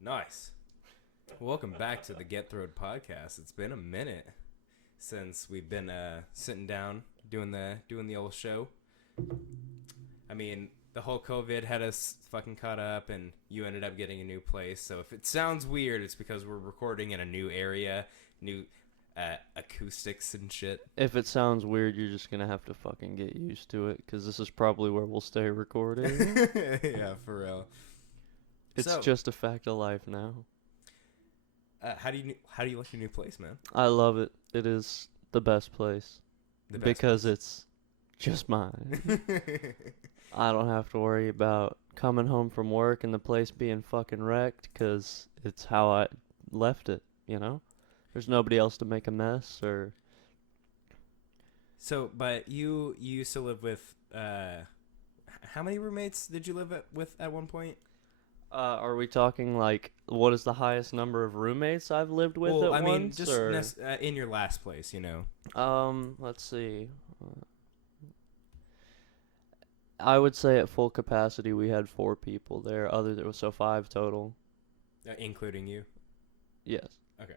Nice. Welcome back to the Get Throwed podcast. It's been a minute since we've been sitting down doing the old show. I mean, the whole COVID had us fucking caught up, and you ended up getting a new place. So if it sounds weird, it's because we're recording in a new area, new acoustics and shit. If it sounds weird, you're just gonna have to fucking get used to it, because this is probably where we'll stay recording. Yeah, for real. It's just a fact of life now. How do you like your new place, man? I love it. It is the best place. Because it's just mine. I don't have to worry about coming home from work and the place being fucking wrecked, because it's how I left it, you know? There's nobody else to make a mess or... So, but you used to live with, how many roommates did you live with at one point? Are we talking, like, what is the highest number of roommates I've lived with at once? Just in your last place, you know. Let's see. I would say at full capacity we had 4 people there, so 5 total. Including you? Yes. Okay.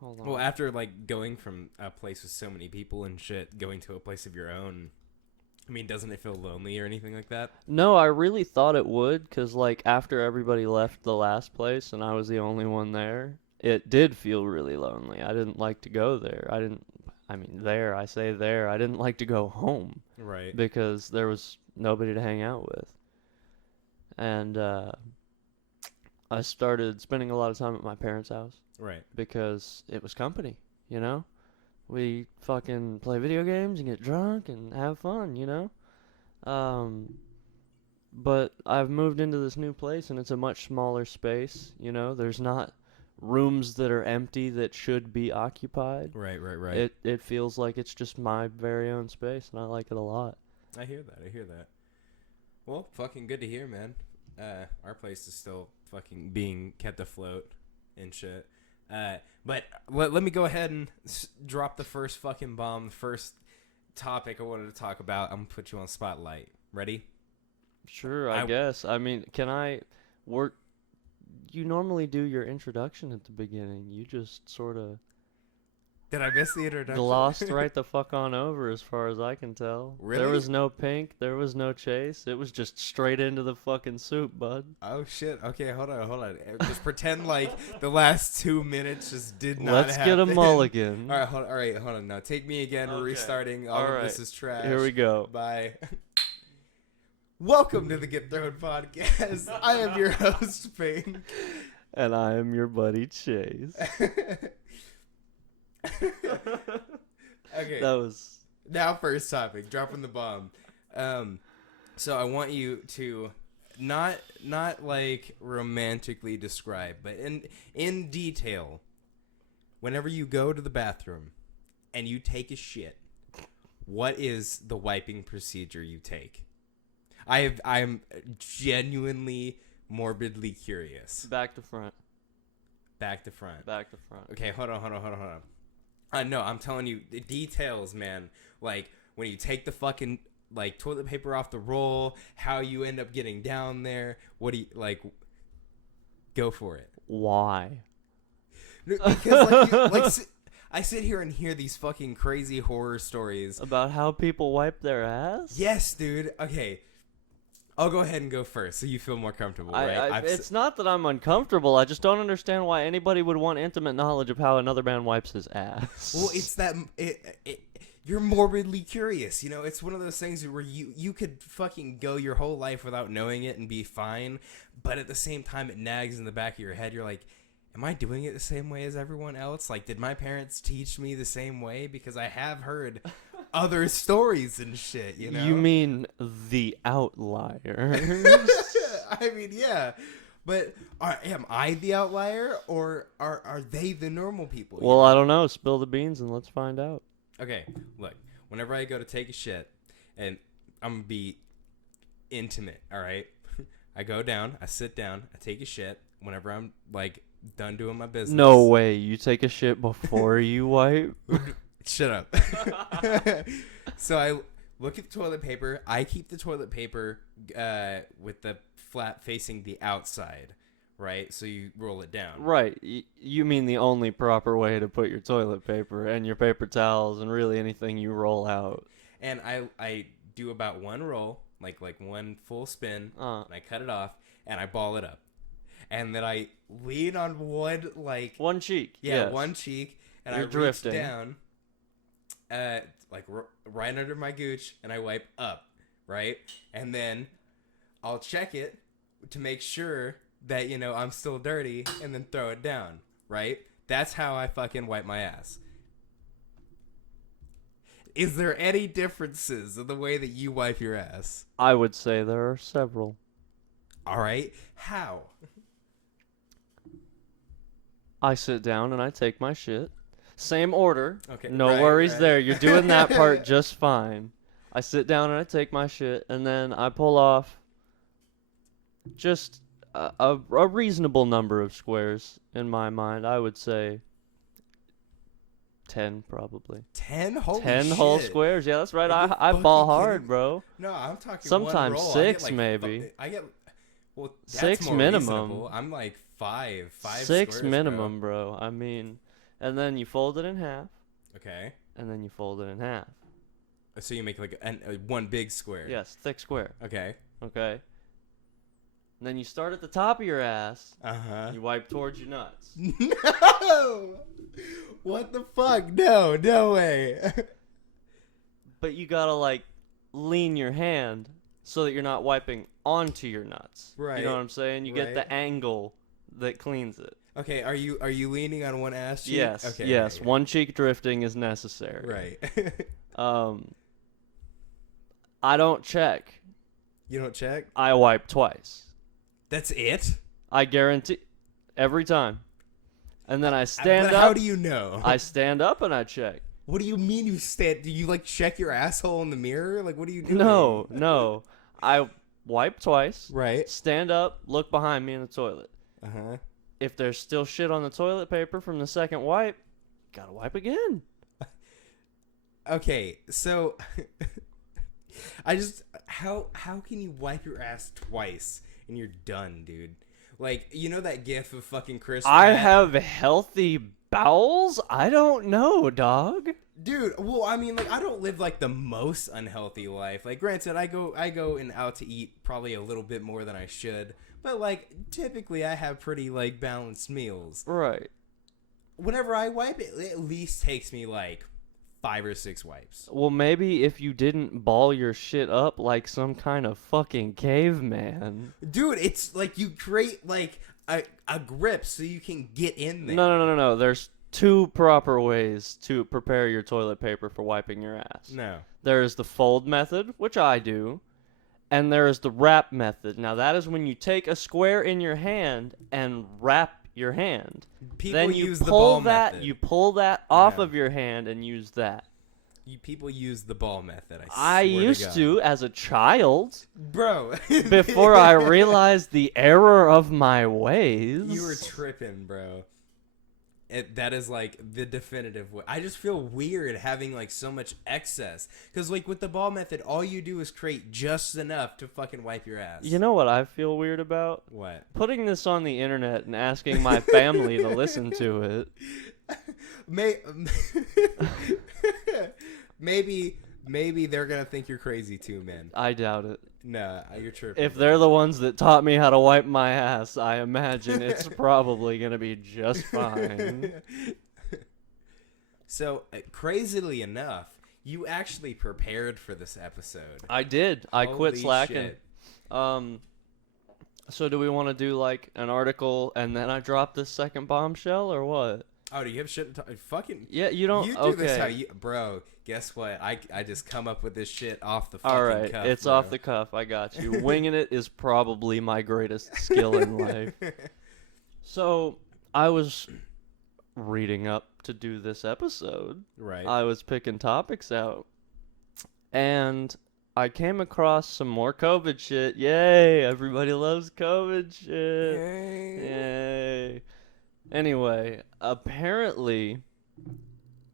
Hold on. Well, after, like, going from a place with so many people and shit, going to a place of your own, I mean, doesn't it feel lonely or anything like that? No, I really thought it would, because, like, after everybody left the last place and I was the only one there, it did feel really lonely. I didn't like to go there. I didn't like to go home. Right. Because there was nobody to hang out with. And, I started spending a lot of time at my parents' house. Right. Because it was company, you know? We fucking play video games and get drunk and have fun, you know? But I've moved into this new place and it's a much smaller space, you know? There's not rooms that are empty that should be occupied. Right. It feels like it's just my very own space, and I like it a lot. I hear that. Well, fucking good to hear, man. Our place is still fucking being kept afloat and shit. But let me go ahead and drop the first fucking bomb, the first topic I wanted to talk about. I'm going to put you on spotlight. Ready? Sure, I guess. I mean, you normally do your introduction at the beginning. You just sort of... Did I miss the introduction? Glossed right the fuck on over, as far as I can tell. Really? There was no pink. There was no chase. It was just straight into the fucking soup, bud. Oh, shit. Okay, hold on. Just pretend like the last 2 minutes just did not Let's happen. get a mulligan. All right, hold on. Now, take me again. Okay. We're restarting. All of right. This is trash. Here we go. Bye. Welcome to the Get Thrown podcast. I am your host, Pink. And I am your buddy, Chase. Okay. That was... Now, first topic, dropping the bomb. So I want you to not like romantically describe, but in detail, whenever you go to the bathroom and you take a shit, what is the wiping procedure you take? I'm genuinely morbidly curious. Back to front. Back to front. Back to front. Okay, hold on. No, I'm telling you the details, man. Like when you take the fucking like toilet paper off the roll, how you end up getting down there. What do you like? Go for it. Why? Because I sit here and hear these fucking crazy horror stories about how people wipe their ass? Yes, dude. Okay. I'll go ahead and go first so you feel more comfortable, right? It's not that I'm uncomfortable. I just don't understand why anybody would want intimate knowledge of how another man wipes his ass. Well, it's that... you're morbidly curious, you know? It's one of those things where you could fucking go your whole life without knowing it and be fine, but at the same time it nags in the back of your head. You're like, am I doing it the same way as everyone else? Like, did my parents teach me the same way? Because I have heard... other stories and shit, you know? You mean the outliers? I mean, yeah. But am I the outlier, or are they the normal people? Well, I don't know. Spill the beans and let's find out. Okay, look. Whenever I go to take a shit, and I'm going to be intimate, all right? I go down, I sit down, I take a shit. Whenever I'm, like, done doing my business. No way. You take a shit before you wipe? Shut up. So I look at the toilet paper. I keep the toilet paper with the flap facing the outside, right? So you roll it down. Right. You mean the only proper way to put your toilet paper and your paper towels and really anything you roll out. And I do about one roll, like one full spin, and I cut it off, and I ball it up. And then I lean on one cheek. Yeah, yes. one cheek, and You're I reach drifting. down, right under my gooch, and I wipe up, right? And then I'll check it to make sure that, I'm still dirty, and then throw it down, right? That's how I fucking wipe my ass. Is there any differences in the way that you wipe your ass? I would say there are several. All right. How? I sit down and I take my shit. Same order. Okay. No right, worries right. there. You're doing that part just fine. I sit down and I take my shit, and then I pull off just a reasonable number of squares in my mind. I would say 10 probably. 10? Holy 10 shit. whole squares. Yeah, that's right. I fucking ball kidding hard, me? bro. No, I'm talking Sometimes one roll. 6 maybe. Well, that's 6 more minimum. reasonable. I'm like 5 6 squares, minimum, bro. I mean, and then you fold it in half. Okay. And then you fold it in half. So you make like one big square. Yes, thick square. Okay. Okay. And then you start at the top of your ass. Uh-huh. You wipe towards your nuts. No! What the fuck? No way. But you gotta lean your hand so that you're not wiping onto your nuts. Right. You know what I'm saying? You get the angle that cleans it. Okay, are you leaning on one ass cheek? Yes. Okay. Yes. Yeah. One cheek drifting is necessary. Right. I don't check. You don't check? I wipe twice. That's it? I guarantee every time. And then I stand but up. How do you know? I stand up and I check. What do you mean you stand? Do you check your asshole in the mirror? What do you do? No. I wipe twice. Right. Stand up, look behind me in the toilet. Uh-huh. If there's still shit on the toilet paper from the second wipe, gotta wipe again. Okay, so how can you wipe your ass twice and you're done, dude? That gif of fucking Chris I Pratt? have healthy bowels? I don't know, dog. Dude, well, I mean, I don't live the most unhealthy life. Granted, I go and out to eat probably a little bit more than I should, but typically I have pretty balanced meals. Right. Whenever I wipe it at least takes me 5 or 6 wipes. Well, maybe if you didn't ball your shit up like some kind of fucking caveman. Dude, it's you create a grip so you can get in there. No. There's 2 proper ways to prepare your toilet paper for wiping your ass. No. There is the fold method, which I do, and there is the wrap method. Now, that is when you take a square in your hand and wrap your hand. People use the ball method. You pull that off of your hand and use that. People use the ball method. I used to as a child. Bro. Before I realized the error of my ways. You were tripping, bro. That is the definitive way. I just feel weird having so much excess. Because with the ball method, all you do is create just enough to fucking wipe your ass. You know what I feel weird about? What? Putting this on the internet and asking my family to listen to it. Maybe they're gonna think you're crazy too, man. I doubt it. Nah, you're tripping. If they're the ones that taught me how to wipe my ass, I imagine it's probably gonna be just fine. So, crazily enough, you actually prepared for this episode. I did. I quit Holy slacking. shit. So do we want to do an article and then I drop this second bombshell or what? Oh, do you have shit to talk? Fucking. Yeah, you don't. You do okay. this how you, bro. Guess what? I just come up with this shit off the fucking All right, cuff. it's bro. off the cuff. I got you. Winging it is probably my greatest skill in life. So I was reading up to do this episode. Right. I was picking topics out, and I came across some more COVID shit. Yay! Everybody loves COVID shit. Yay! Anyway, apparently,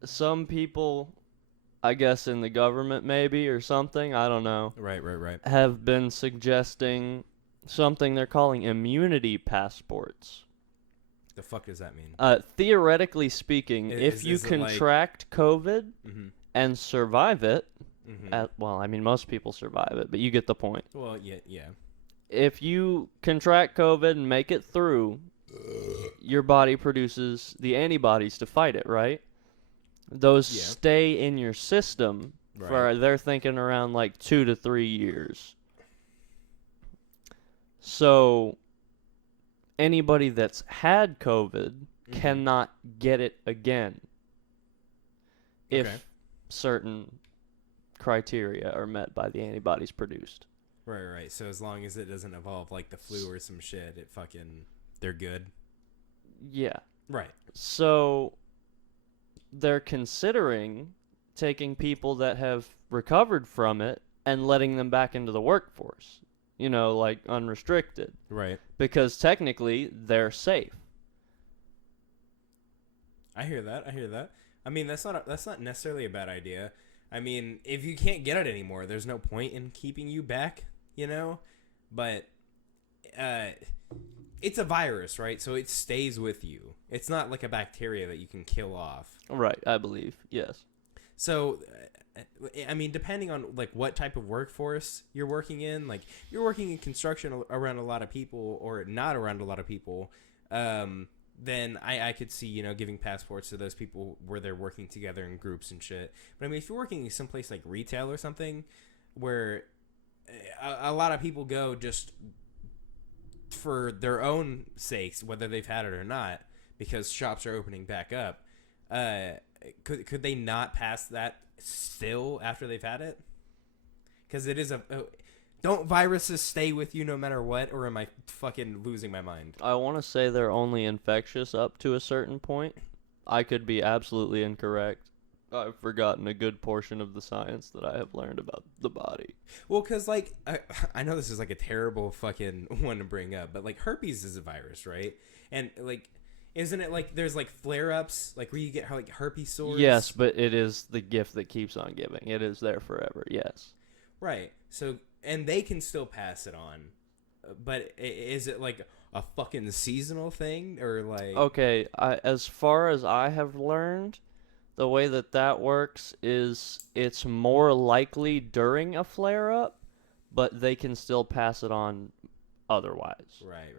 some people, I guess in the government maybe or something, I don't know, Right. have been suggesting something they're calling immunity passports. The fuck does that mean? Theoretically speaking, if you contract COVID and survive it, well, I mean, most people survive it, but you get the point. Well, yeah. If you contract COVID and make it through, your body produces the antibodies to fight it, right? Those stay in your system for, they're thinking around like 2 to 3 years. So anybody that's had COVID cannot get it again if certain criteria are met by the antibodies produced. Right. So as long as it doesn't evolve like the flu or some shit, they're good. Yeah. Right. So they're considering taking people that have recovered from it and letting them back into the workforce. You know, like unrestricted. Right. Because technically they're safe. I hear that. I mean, that's not necessarily a bad idea. I mean, if you can't get it anymore, there's no point in keeping you back, you know? But it's a virus, right? So it stays with you. It's not like a bacteria that you can kill off. Right, I believe. Yes. So I mean, depending on like what type of workforce you're working in, like you're working in construction around a lot of people or not around a lot of people, then I could see, you know, giving passports to those people where they're working together in groups and shit. But I mean, if you're working in someplace like retail or something where a lot of people go just for their own sakes, whether they've had it or not, because shops are opening back up, could they not pass that still after they've had it? Because it is don't viruses stay with you no matter what, or am I fucking losing my mind? I want to say they're only infectious up to a certain point. I could be absolutely incorrect. I've forgotten a good portion of the science that I have learned about the body. Well, because, like, I know this is, like, a terrible fucking one to bring up, but, like, herpes is a virus, right? And, like, isn't it, like, there's, like, flare-ups, like, where you get, like, herpes sores? Yes, but it is the gift that keeps on giving. It is there forever, yes. Right. So, and they can still pass it on. But is it, like, a fucking seasonal thing? Or, like... Okay, as far as I have learned... The way that works is it's more likely during a flare-up, but they can still pass it on otherwise. Right.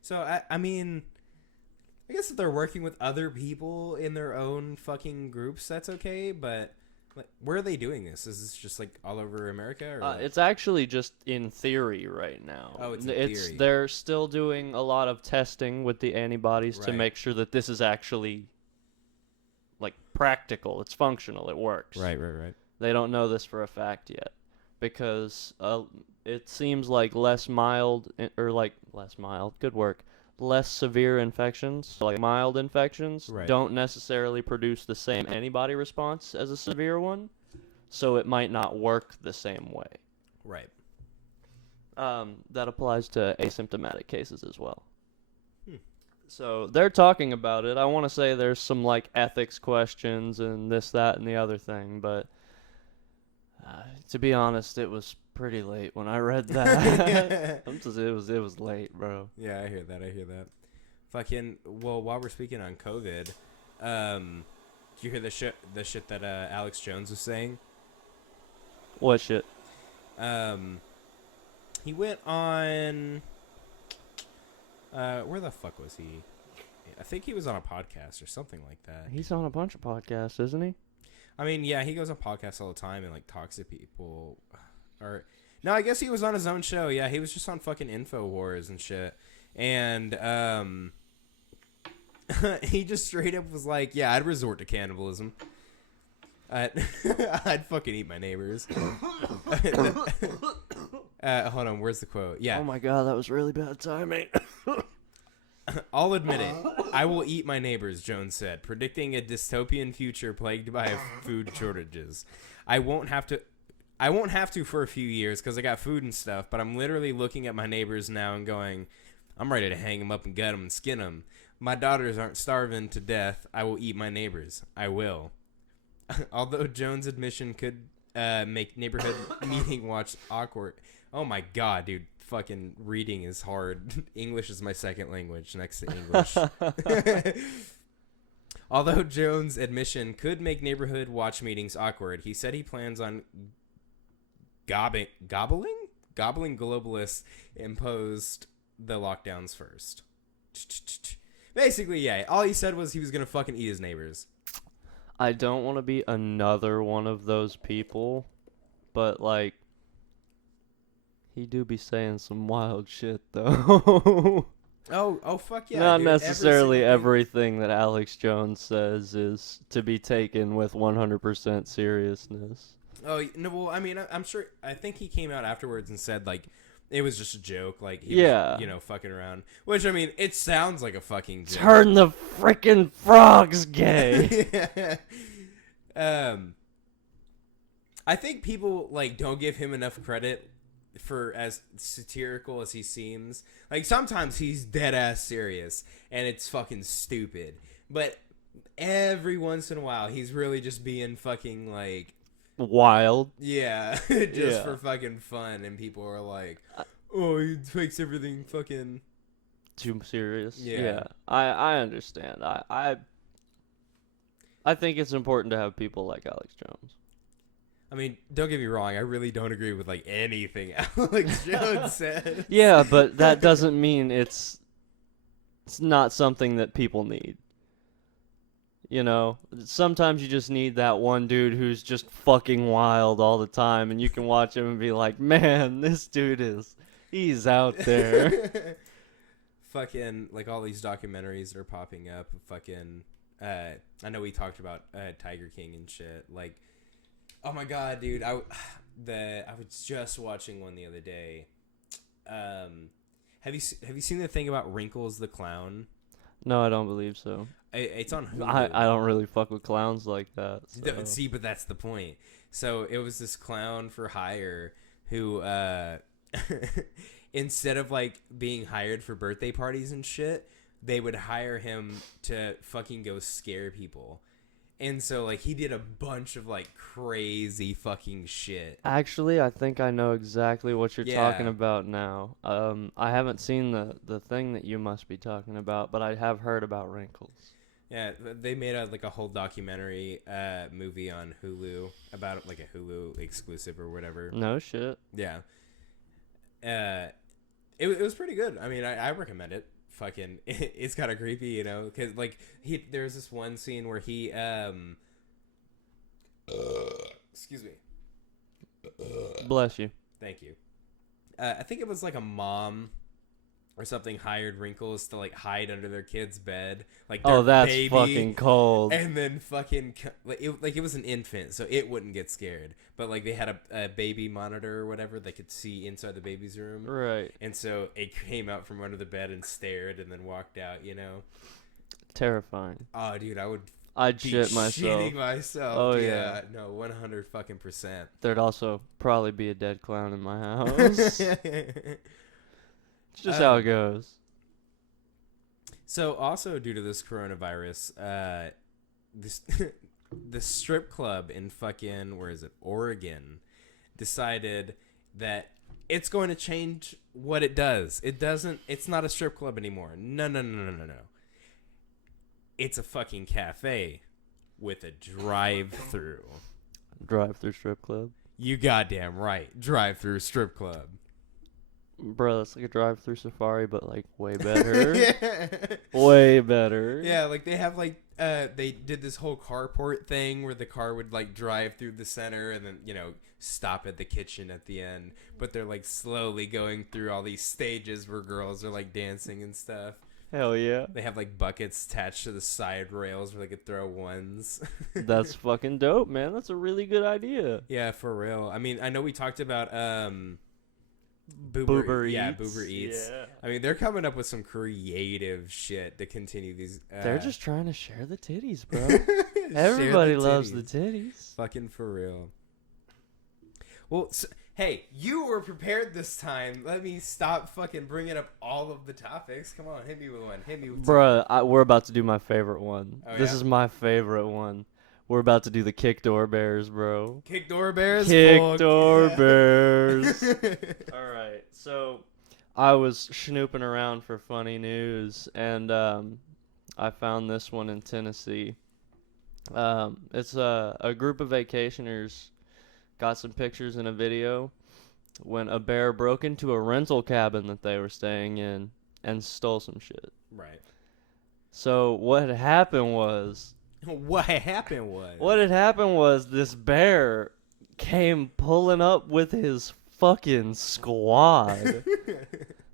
So, I mean, I guess if they're working with other people in their own fucking groups, that's okay, but like, where are they doing this? Is this just, like, all over America? Or it's actually just in theory right now. Oh, it's in theory. They're still doing a lot of testing with the antibodies to make sure that this is actually... like practical, it's functional, it works. Right. They don't know this for a fact yet because it seems like less severe infections, like mild infections, don't necessarily produce the same antibody response as a severe one, so it might not work the same way. Right. That applies to asymptomatic cases as well. So they're talking about it. I want to say there's some like ethics questions and this, that, and the other thing, but to be honest, it was pretty late when I read that. It was late, bro. Yeah, I hear that. Fucking well, while we're speaking on COVID, did you hear the shit that Alex Jones was saying? What shit? He went on. Where the fuck was he? I think he was on a podcast or something like that. He's on a bunch of podcasts, isn't he? I mean, yeah, he goes on podcasts all the time and like talks to people. Or no, I guess he was on his own show. Yeah, he was just on fucking InfoWars and shit. And he just straight up was like, "Yeah, I'd resort to cannibalism. I'd fucking eat my neighbors." Hold on, where's the quote? Yeah. Oh my god, that was really bad timing. I'll admit it. I will eat my neighbors, Jones said, predicting a dystopian future plagued by food shortages. I won't have to for a few years because I got food and stuff, but I'm literally looking at my neighbors now and going, I'm ready to hang them up and gut them and skin them. My daughters aren't starving to death. I will eat my neighbors. I will. Although Jones' admission could make neighborhood meeting watch awkward. Oh my god, dude. fucking reading is hard. English is my second language next to English. Although Jones' admission could make neighborhood watch meetings awkward, he said he plans on gobbling globalists imposed the lockdowns first. Basically, yeah. All he said was he was going to fucking eat his neighbors. I don't want to be another one of those people, but, like, he do be saying some wild shit, though. Oh, fuck yeah. Not dude. necessarily everything that Alex Jones says is to be taken with 100% seriousness. Oh, no, well, I mean, I'm sure, I think he came out afterwards and said, like, it was just a joke, like, he was, you know, fucking around. Which, I mean, it sounds like a fucking joke. Turn the frickin' frogs gay! I think people, like, don't give him enough credit for as satirical as he seems. Like, sometimes he's dead-ass serious, and it's fucking stupid. But every once in a while, he's really just being fucking, like... wild. Yeah, for fucking fun, and people are like, oh, he takes everything fucking too serious. Yeah. I understand. I think it's important to have people like Alex Jones. I mean, don't get me wrong, I really don't agree with like anything Alex Jones said. Yeah, but that doesn't mean it's not something that people need. You know, sometimes you just need that one dude who's just fucking wild all the time, and you can watch him and be like, man, this dude he's out there. Fucking, like, all these documentaries that are popping up, fucking, I know we talked about Tiger King and shit, like, oh my god, dude, I was just watching one the other day. Have you seen the thing about Wrinkles the Clown? No, I don't believe so. It's on Hulu. I don't really fuck with clowns like that. So. See, but that's the point. So it was this clown for hire who, instead of like being hired for birthday parties and shit, they would hire him to fucking go scare people. And so like he did a bunch of like crazy fucking shit. Actually, I think I know exactly what you're talking about now. I haven't seen the thing that you must be talking about, but I have heard about Wrinkles. Yeah, they made a whole documentary movie on Hulu about it, like a Hulu exclusive or whatever. No shit. Yeah. It was pretty good. I mean, I recommend it. Fucking, it's kind of creepy, you know, because like there's this one scene where he excuse me. Bless you. Thank you. I think it was like a mom or something hired Wrinkles to like hide under their kid's bed, like their that's baby, fucking cold. and then fucking it was an infant, so it wouldn't get scared, but like they had a baby monitor or whatever that could see inside the baby's room, right? And so it came out from under the bed and stared, and then walked out. You know, terrifying. Oh, dude, I'd shit myself. Shitting myself. Oh yeah, no, 100%. There'd also probably be a dead clown in my house. It's just how it goes. So, also due to this coronavirus, the strip club in fucking, where is it, Oregon, decided that it's going to change what it does. It's not a strip club anymore. No. It's a fucking cafe with a drive-through. Drive-through strip club? You goddamn right. Drive-through strip club. Bro, it's like a drive-through safari, but like way better. Yeah. Way better. Yeah, like they have like they did this whole carport thing where the car would like drive through the center and then, you know, stop at the kitchen at the end. But they're like slowly going through all these stages where girls are like dancing and stuff. Hell yeah. They have like buckets attached to the side rails where they could throw ones. That's fucking dope, man. That's a really good idea. Yeah, for real. I mean, I know we talked about Boober Eats. Yeah, Boober Eats. Yeah. I mean, they're coming up with some creative shit to continue these. They're just trying to share the titties, bro. Everybody loves the titties. Fucking for real. Well, hey, you were prepared this time. Let me stop fucking bringing up all of the topics. Come on, hit me with one. Hit me with Bruh, we're about to do my favorite one. Oh, this is my favorite one. We're about to do the kick door bears, bro. Kick door bears? Kick door bears. All right. So I was snooping around for funny news, and I found this one in Tennessee. It's a group of vacationers got some pictures and a video when a bear broke into a rental cabin that they were staying in and stole some shit. Right. So what had happened was What had happened was this bear came pulling up with his fucking squad.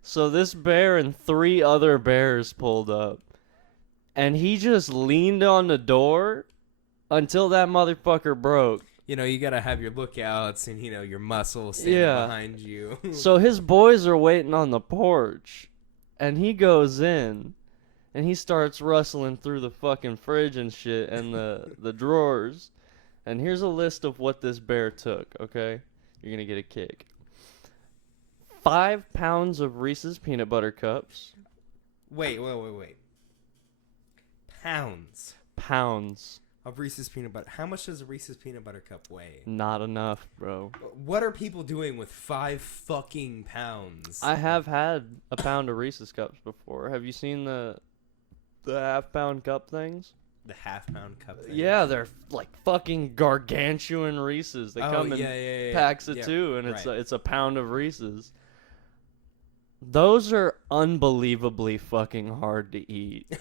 So this bear and 3 other bears pulled up, and he just leaned on the door until that motherfucker broke. You know, you gotta have your lookouts and, you know, your muscles standing behind you. So his boys are waiting on the porch, and he goes in, and he starts rustling through the fucking fridge and shit and the drawers. And here's a list of what this bear took, okay? You're gonna get a kick. 5 pounds of Reese's peanut butter cups. Wait. Pounds of Reese's peanut butter. How much does a Reese's peanut butter cup weigh? Not enough, bro. What are people doing with 5 fucking pounds? I have had a pound of Reese's cups before. Have you seen the half-pound cup things? The half-pound cup thing? Yeah, they're like fucking gargantuan Reese's. They come in packs of 2, and it's a pound of Reese's. Those are unbelievably fucking hard to eat.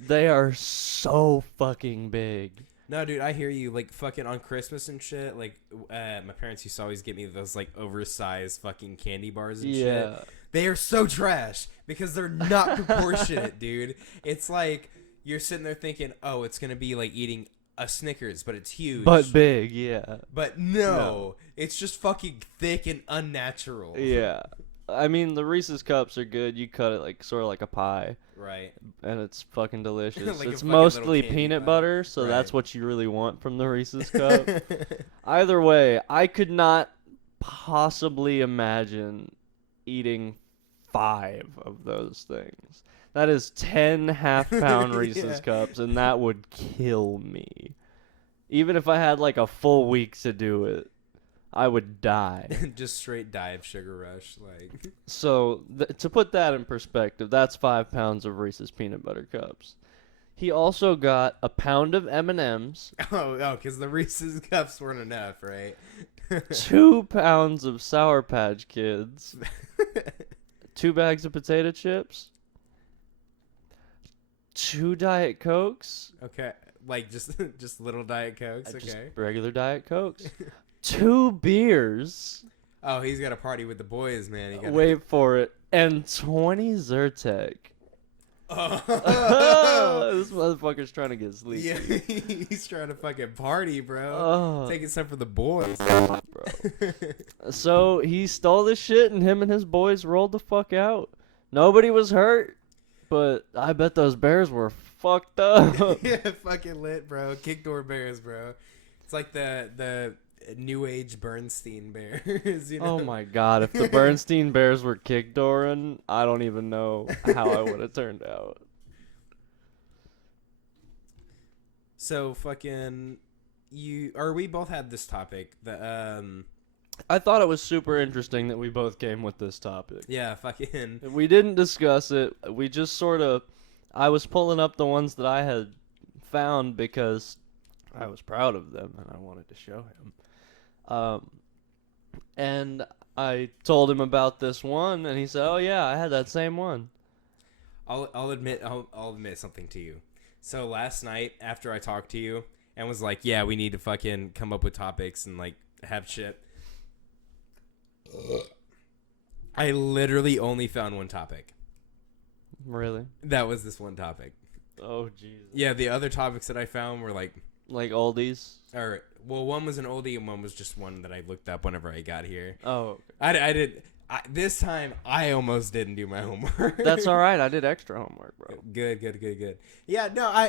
They are so fucking big. No, dude, I hear you. Like, fucking on Christmas and shit, like, my parents used to always get me those, like, oversized fucking candy bars and shit. They are so trash because they're not proportionate, dude. It's like you're sitting there thinking, oh, it's going to be like eating a Snickers, but it's huge. But big, yeah. But no, it's just fucking thick and unnatural. Yeah. I mean, the Reese's cups are good. You cut it like sort of like a pie. Right. And it's fucking delicious. Like it's mostly peanut butter, so that's what you really want from the Reese's cup. Either way, I could not possibly imagine eating 5 of those things. That is 10 half-pound Reese's cups, and that would kill me. Even if I had like a full week to do it, I would die. Just straight dive sugar rush, like. So to put that in perspective, that's 5 pounds of Reese's peanut butter cups. He also got a pound of M&Ms. Oh, because the Reese's cups weren't enough, right? 2 pounds of Sour Patch Kids. 2 bags of potato chips. 2 Diet Cokes. Okay, like just little Diet Cokes. Okay, just regular Diet Cokes. 2 beers. Oh, he's got a party with the boys, man. Wait for it. And 20 Zyrtec. Oh. This motherfucker's trying to get sleepy. Yeah, he's trying to fucking party, bro. Taking some for the boys. Bro. So he stole this shit, and him and his boys rolled the fuck out. Nobody was hurt, but I bet those bears were fucked up. Yeah, fucking lit, bro. Kick door bears, bro. It's like the new age Bernstein bears, you know? Oh my god, if the Bernstein bears were kick dooring, I don't even know how I would have turned out. So fucking we both had this topic. I thought it was super interesting that we both came with this topic. Yeah, fucking. We didn't discuss it. We just sort of, I was pulling up the ones that I had found because I was proud of them and I wanted to show him. And I told him about this one, and he said, "Oh yeah, I had that same one." I'll admit something to you. So last night after I talked to you and was like, "Yeah, we need to fucking come up with topics and like have shit," I literally only found one topic. Really? That was this one topic. Oh Jesus. Yeah, the other topics that I found were like oldies. Or well, one was an oldie and one was just one that I looked up whenever I got here. Oh. Okay. This time I almost didn't do my homework. That's all right. I did extra homework, bro. Good. Yeah, no,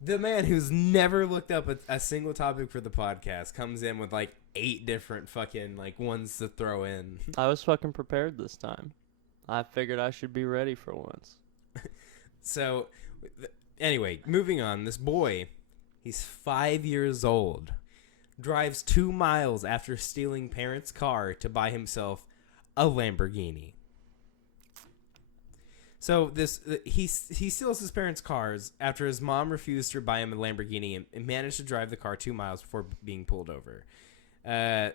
the man who's never looked up a single topic for the podcast comes in with like 8 different fucking like ones to throw in. I was fucking prepared this time. I figured I should be ready for once. So, anyway, moving on. This boy, he's 5 years old, drives 2 miles after stealing parents' car to buy himself a Lamborghini. So he steals his parents' cars after his mom refused to buy him a Lamborghini and managed to drive the car 2 miles before being pulled over. The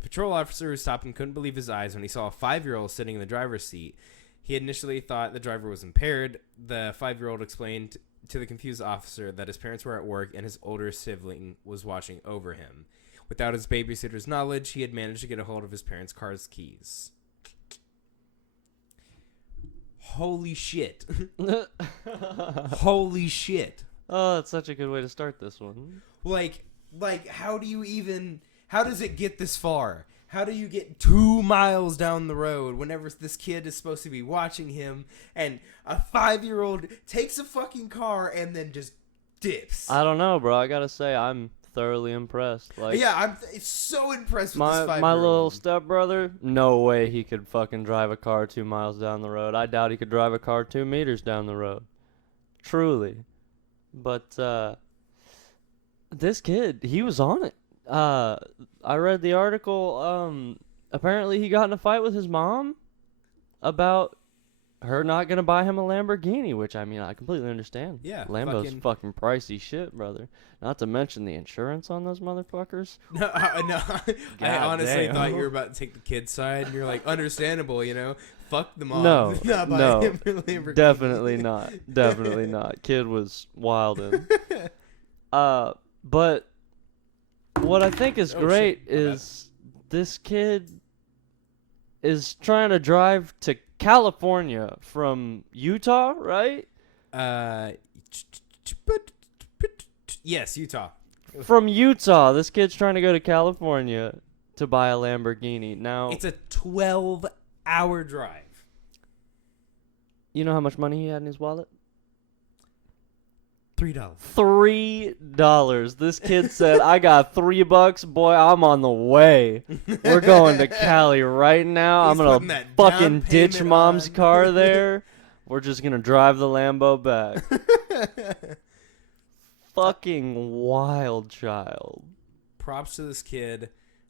patrol officer who stopped him couldn't believe his eyes when he saw a 5-year-old sitting in the driver's seat. He initially thought the driver was impaired. The 5-year-old explained to the confused officer that his parents were at work and his older sibling was watching over him. Without his babysitter's knowledge, he had managed to get a hold of his parents' car's keys. Holy shit. Holy shit. Oh, that's such a good way to start this one. Like, how does it get this far? How do you get 2 miles down the road whenever this kid is supposed to be watching him and a 5-year-old takes a fucking car and then just dips? I don't know, bro. I gotta say, I'm thoroughly impressed. Like, yeah, I'm so impressed with this 5-year-old. My little stepbrother, no way he could fucking drive a car 2 miles down the road. I doubt he could drive a car 2 meters down the road. Truly. But, this kid, he was on it. I read the article. Apparently he got in a fight with his mom about her not gonna buy him a Lamborghini, which I mean I completely understand. Yeah, Lambo's fucking pricey shit, brother. Not to mention the insurance on those motherfuckers. No, I honestly thought you were about to take the kid's side, and you're like, understandable, you know. Fuck the mom. No, Lamborghini. Definitely not. Definitely not. Kid was wildin'. But what I think is great is this kid is trying to drive to California from Utah, right? Yes, Utah. From Utah, this kid's trying to go to California to buy a Lamborghini. Now, it's a 12-hour drive. You know how much money he had in his wallet? $3. $3. This kid said, I got $3, boy, I'm on the way. We're going to Cali right now. I'm going to fucking ditch mom's car there. We're just going to drive the Lambo back. Fucking wild child. Props to this kid.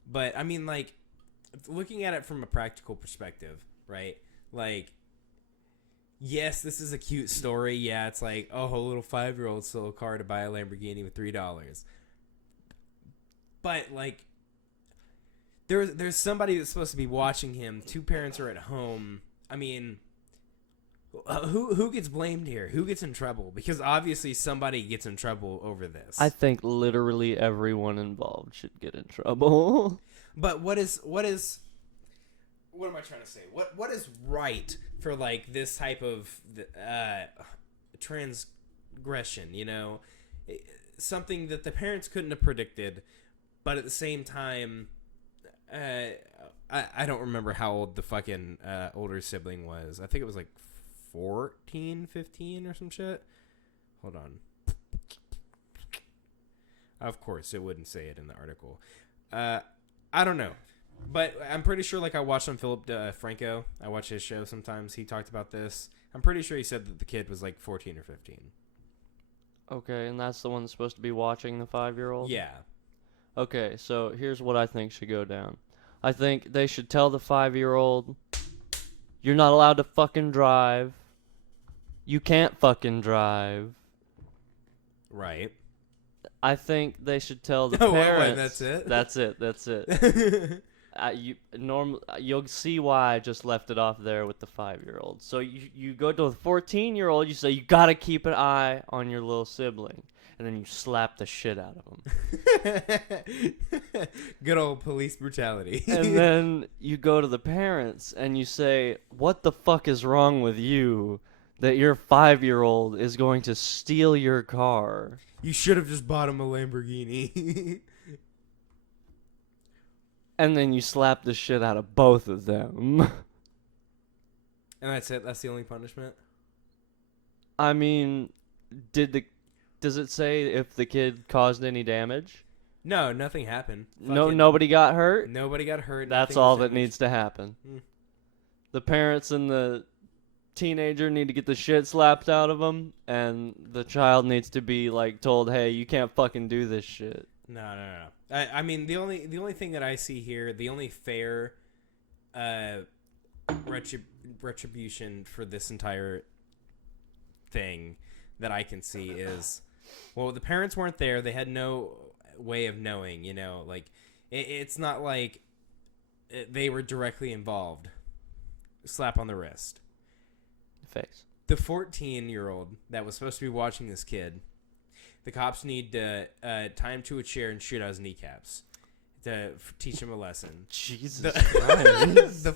But, I mean, like, looking at it from a practical perspective, right? Like, yes, this is a cute story. Yeah, it's like, oh, a little 5-year-old stole a car to buy a Lamborghini with $3. But, like, there's somebody that's supposed to be watching him. 2 parents are at home. I mean, who gets blamed here? Who gets in trouble? Because obviously somebody gets in trouble over this. I think literally everyone involved should get in trouble. But what am I trying to say? What is right for like this type of transgression? You know, something that the parents couldn't have predicted, but at the same time, I don't remember how old the fucking older sibling was. I think it was like 14, 15 or some shit. Hold on. Of course, it wouldn't say it in the article. I don't know. But I'm pretty sure, like, I watched on Philip Franco. I watch his show sometimes. He talked about this. I'm pretty sure he said that the kid was, like, 14 or 15. Okay, and that's the one that's supposed to be watching the 5-year-old? Yeah. Okay, so here's what I think should go down. I think they should tell the 5-year-old, you're not allowed to fucking drive. You can't fucking drive. Right. I think they should tell the parents. That's it? That's it. You'll see why I just left it off there with the 5-year-old. So you go to the 14-year-old, you say, you gotta keep an eye on your little sibling. And then you slap the shit out of him. Good old police brutality. And then you go to the parents and you say, what the fuck is wrong with you that your 5-year-old is going to steal your car? You should have just bought him a Lamborghini. And then you slap the shit out of both of them. And that's it? That's the only punishment? I mean, does it say if the kid caused any damage? No, nothing happened. Nobody got hurt? Nobody got hurt. That's all that needs to happen. The parents and the teenager need to get the shit slapped out of them, and the child needs to be, like, told, hey, you can't fucking do this shit. No. I mean, the only thing that I see here, the only fair retribution for this entire thing that I can see is, well, the parents weren't there. They had no way of knowing, like it's not like they were directly involved. Slap on the wrist. Face. The 14-year-old that was supposed to be watching this kid, the cops need to tie him to a chair and shoot out his kneecaps to teach him a lesson. Jesus Christ. The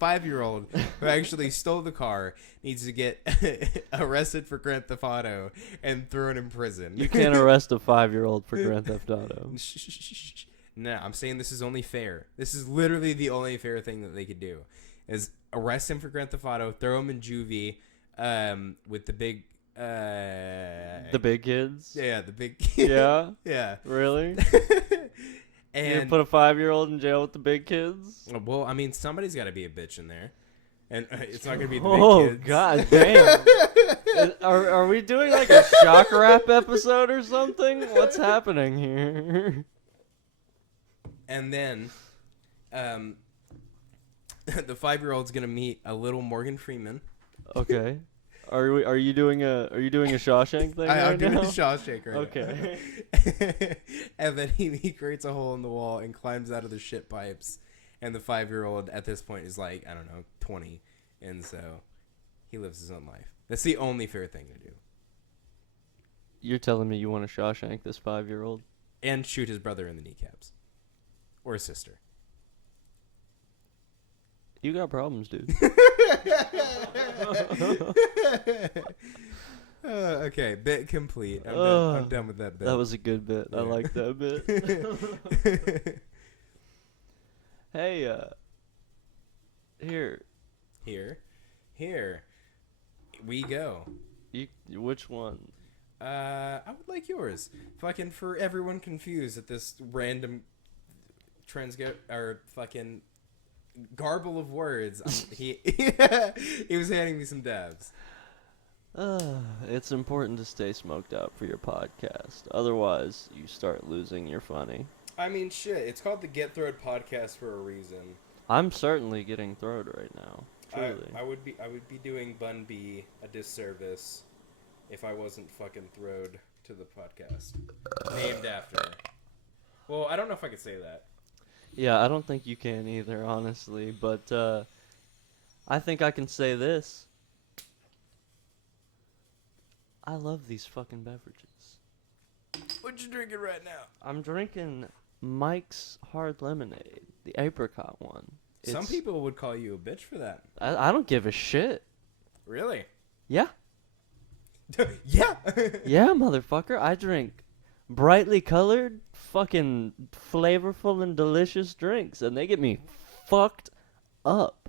5-year-old who actually stole the car needs to get arrested for Grand Theft Auto and thrown in prison. You can't arrest a 5-year-old for Grand Theft Auto. No, I'm saying this is only fair. This is literally the only fair thing that they could do, is arrest him for Grand Theft Auto, throw him in juvie, with the big, the big kids. Yeah, the big. Yeah. Yeah. Really? And you put a 5-year-old in jail with the big kids? Well, I mean, somebody's got to be a bitch in there, and it's not gonna be the big kids. Oh god damn! Are we doing like a shock rap episode or something? What's happening here? And then, the 5-year-old's gonna meet a little Morgan Freeman. Okay. Are you doing a Shawshank thing? I'm right doing now? a Shawshank right now. Okay. And then he creates a hole in the wall and climbs out of the shit pipes. And the 5-year-old at this point is like, I don't know, 20. And so he lives his own life. That's the only fair thing to do. You're telling me you want to Shawshank this 5-year-old? And shoot his brother in the kneecaps. Or his sister. You got problems, dude. Okay, bit complete. I'm done with that bit. That was a good bit. Yeah. I like that bit. Hey, here. Here. We go. Which one? I would like yours. Fucking for everyone confused at this random fucking garble of words. He was handing me some dabs. It's important to stay smoked out for your podcast. Otherwise, you start losing your funny. I mean, shit. It's called the Get Throwed Podcast for a reason. I'm certainly getting throwed right now. Truly. I would be doing Bun B a disservice if I wasn't fucking throwed to the podcast named after. Well, I don't know if I could say that. Yeah, I don't think you can either, honestly. But I think I can say this. I love these fucking beverages. What you drinking right now? I'm drinking Mike's Hard Lemonade, the apricot one. Some people would call you a bitch for that. I don't give a shit. Really? Yeah. Yeah. Yeah, motherfucker. I drink brightly colored, fucking flavorful and delicious drinks, and they get me fucked up.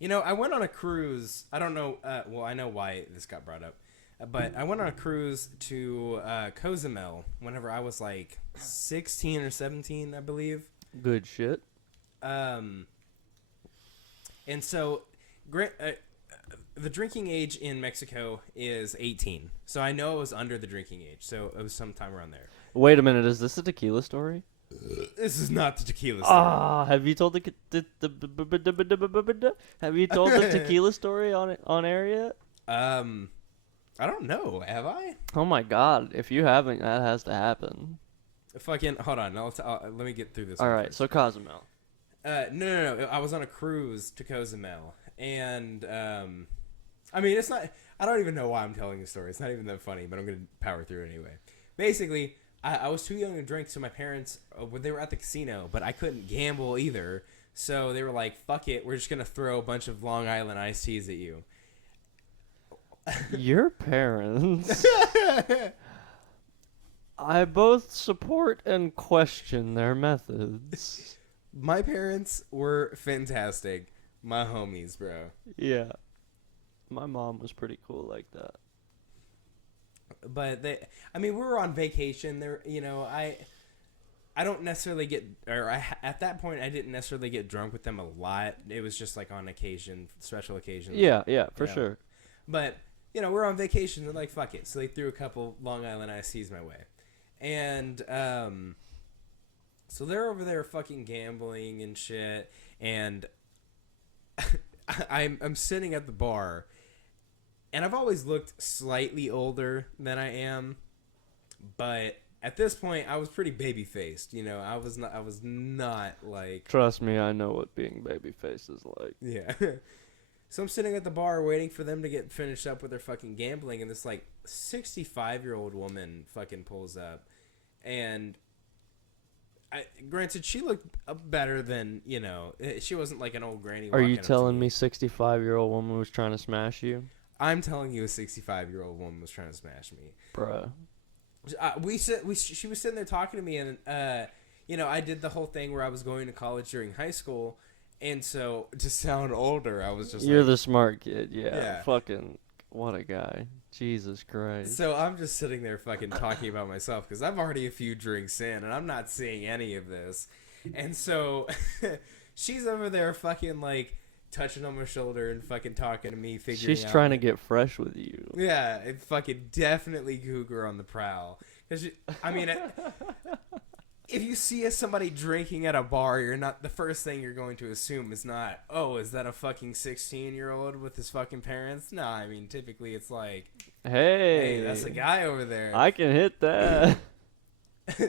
I went on a cruise. I don't know. Well, I know why this got brought up. But I went on a cruise to Cozumel whenever I was like 16 or 17, I believe. Good shit. And so, the drinking age in Mexico is 18. So I know it was under the drinking age. So it was sometime around there. Wait a minute. Is this a tequila story? This is not the tequila story. Ah, have you told have you told the tequila story on air yet? I don't know. Have I? Oh my god! If you haven't, that has to happen. Fucking hold on. Let me get through this. All right. So Cozumel. No. I was on a cruise to Cozumel, and I mean, it's not. I don't even know why I'm telling the story. It's not even that funny, but I'm gonna power through it anyway. Basically, I was too young to drink, so my parents, they were at the casino, but I couldn't gamble either. So they were like, "Fuck it, we're just gonna throw a bunch of Long Island iced teas at you." Your parents. I both support and question their methods. My parents were fantastic. My homies, bro. Yeah. My mom was pretty cool like that. But we were on vacation. There, I don't necessarily get, at that point, I didn't necessarily get drunk with them a lot. It was just like on occasion, special occasions. Yeah, for sure. But, we're on vacation. They're like, fuck it. So they threw a couple Long Island iced teas my way. And, so they're over there fucking gambling and shit. And I'm sitting at the bar, and I've always looked slightly older than I am, but at this point I was pretty baby faced. You know, I was not like. Trust me, I know what being baby faced is like. Yeah. So I'm sitting at the bar waiting for them to get finished up with their fucking gambling, and this like 65-year-old woman fucking pulls up, and granted she looked better than, you know, she wasn't like an old granny. Are you telling me 65-year-old woman was trying to smash you? I'm telling you, a 65-year-old woman was trying to smash me, bruh. She was sitting there talking to me, and you know, I did the whole thing where I was going to college during high school. And so, to sound older, I was just You're the smart kid, yeah. Fucking, what a guy. Jesus Christ. So, I'm just sitting there fucking talking about myself, because I'm already a few drinks in, and I'm not seeing any of this. And so, she's over there fucking, like, touching on my shoulder and fucking talking to me, figuring She's out... trying to get fresh with you. Yeah, and fucking definitely cougar on the prowl. Because, I mean... If you see somebody drinking at a bar, you're not, the first thing you're going to assume is not, oh, is that a fucking 16-year-old with his fucking parents? No, I mean, typically it's like, hey, that's a guy over there. I can hit that.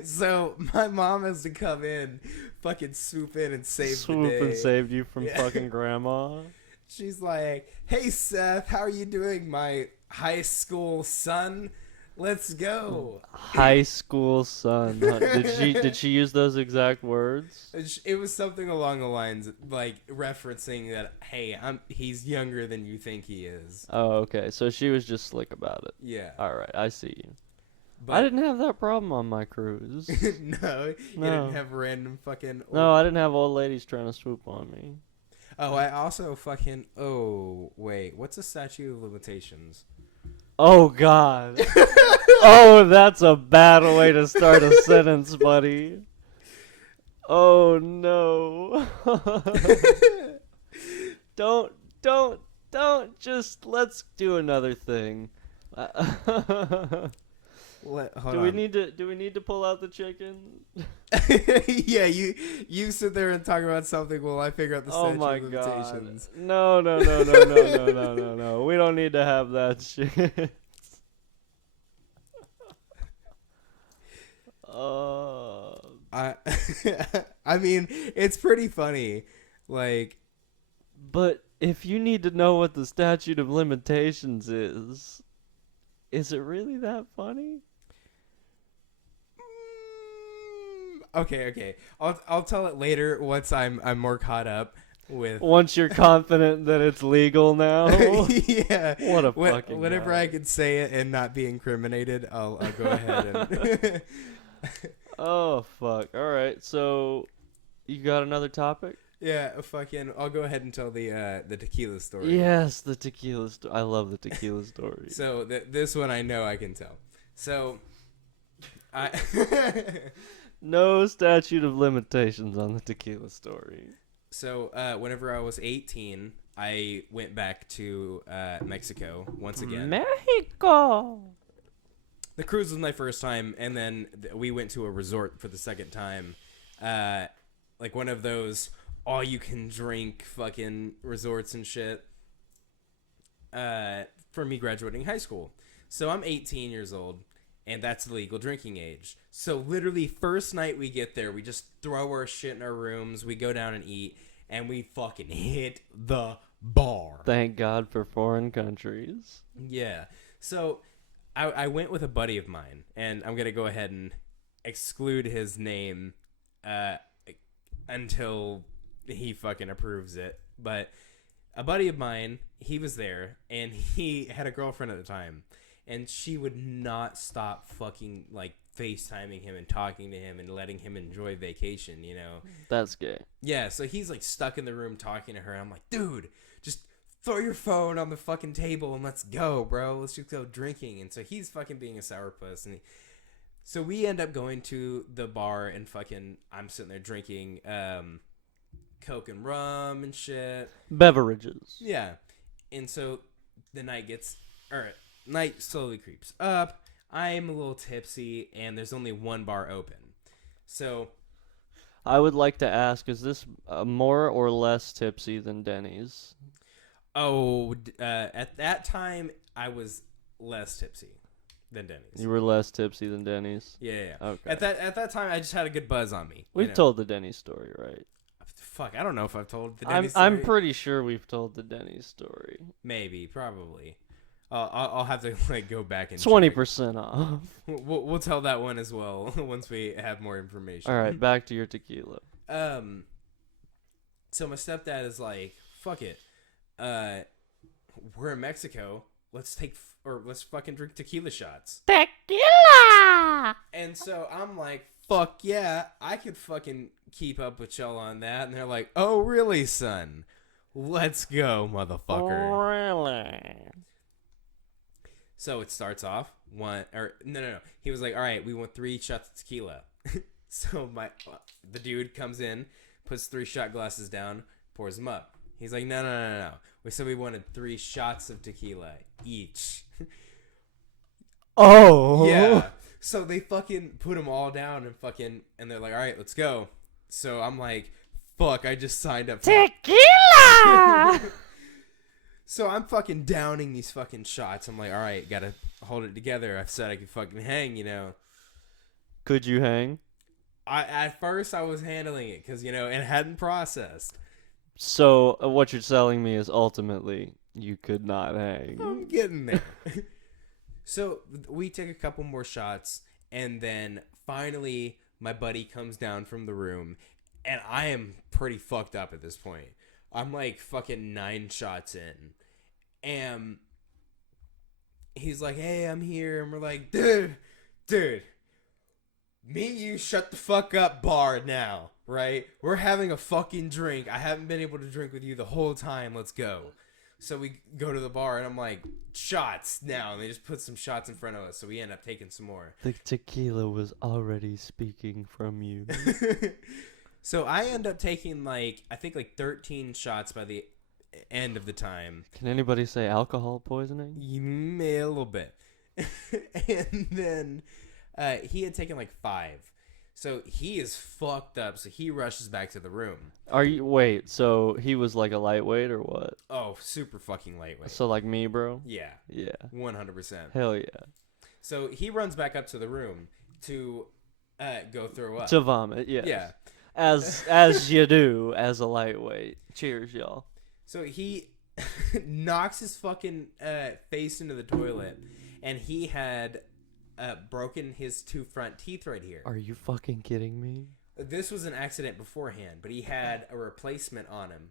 So my mom has to come in, fucking swoop in and save the day. Swoop and saved you from fucking grandma. She's like, hey, Seth, how are you doing, my high school son? Let's go. High school son. Did she use those exact words? It was something along the lines like referencing that, hey, he's younger than you think he is. Oh, okay. So she was just slick about it. Yeah. All right, I see you. But I didn't have that problem on my cruise. No, you didn't have random fucking... No, I didn't have old ladies trying to swoop on me. Oh, I also fucking... Oh, wait. What's a statute of limitations? Oh, God. Oh, that's a bad way to start a sentence, buddy. Oh, no. Don't just... Let's do another thing. Do we need to pull out the chicken? Yeah, you sit there and talk about something while I figure out the statute of limitations. God. No. We don't need to have that shit. I mean, it's pretty funny, like. But if you need to know what the statute of limitations is it really that funny? Okay. I'll tell it later once I'm more caught up with. Once you're confident that it's legal now. Yeah. What a fucking whenever guy. I can say it and not be incriminated, I'll go ahead and. Oh fuck! All right, so you got another topic? Yeah, fucking. I'll go ahead and tell the tequila story. Yes, the tequila story. I love the tequila story. So this one I know I can tell. So, No statute of limitations on the tequila story. So, whenever I was 18, I went back to Mexico once again. Mexico! The cruise was my first time, and then we went to a resort for the second time. Like one of those all-you-can-drink fucking resorts and shit. For me graduating high school. So I'm 18 years old, and that's the legal drinking age. So literally, first night we get there, we just throw our shit in our rooms, we go down and eat, and we fucking hit the bar. Thank God for foreign countries. Yeah. So I went with a buddy of mine, and I'm going to go ahead and exclude his name until he fucking approves it. But a buddy of mine, he was there, and he had a girlfriend at the time, and she would not stop fucking, like, FaceTiming him and talking to him and letting him enjoy vacation, you know? That's gay. Yeah, so he's, like, stuck in the room talking to her, and I'm like, dude, just throw your phone on the fucking table and let's go, bro. Let's just go drinking. And so he's fucking being a sourpuss, and so we end up going to the bar, and fucking, I'm sitting there drinking, Coke and rum and shit. Beverages. Yeah. And so the night slowly creeps up. I'm a little tipsy, and there's only one bar open. So I would like to ask, is this more or less tipsy than Denny's? Oh, at that time, I was less tipsy than Denny's. You were less tipsy than Denny's? Yeah. Okay. At that time, I just had a good buzz on me. We've told the Denny's story, right? Fuck, I don't know if I've told the Denny's I'm story. pretty sure we've told the Denny's story. Maybe, probably. I'll have to go back and 20% off. We'll tell that one as well once we have more information. All right, back to your tequila. So my stepdad is like, "Fuck it, we're in Mexico. Let's fucking drink tequila shots." Tequila. And so I'm like, "Fuck yeah, I could fucking keep up with y'all on that." And they're like, "Oh really, son? Let's go, motherfucker." Really? So it starts off no. He was like, "All right, we want 3 shots of tequila." So the dude comes in, puts 3 shot glasses down, pours them up. He's like, no. We said we wanted 3 shots of tequila each. Oh. Yeah. So they fucking put them all down and they're like, all right, let's go. So I'm like, fuck, I just signed up for tequila. So I'm fucking downing these fucking shots. I'm like, all right, gotta hold it together. I said I could fucking hang, Could you hang? At first I was handling it because, it hadn't processed. So what you're telling me is ultimately you could not hang. I'm getting there. So we take a couple more shots, and then finally my buddy comes down from the room, and I am pretty fucked up at this point. I'm like fucking 9 shots in, and he's like, "Hey, I'm here," and we're like, dude, me and you shut the fuck up bar now, right? We're having a fucking drink. I haven't been able to drink with you the whole time. Let's go. So we go to the bar, and I'm like, shots now. And they just put some shots in front of us, so we end up taking some more. The tequila was already speaking from you. So I end up taking, I think 13 shots by the end of the time. Can anybody say alcohol poisoning? A little bit. And then he had taken 5. So he is fucked up, so he rushes back to the room. Wait, so he was like a lightweight or what? Oh, super fucking lightweight. So like me, bro? Yeah. Yeah. 100%. Hell yeah. So he runs back up to the room to go throw up. To vomit, yes. Yeah. As you do as a lightweight. Cheers, y'all. So he knocks his fucking face into the toilet, and he had broken his 2 front teeth right here. Are you fucking kidding me? This was an accident beforehand, but he had a replacement on him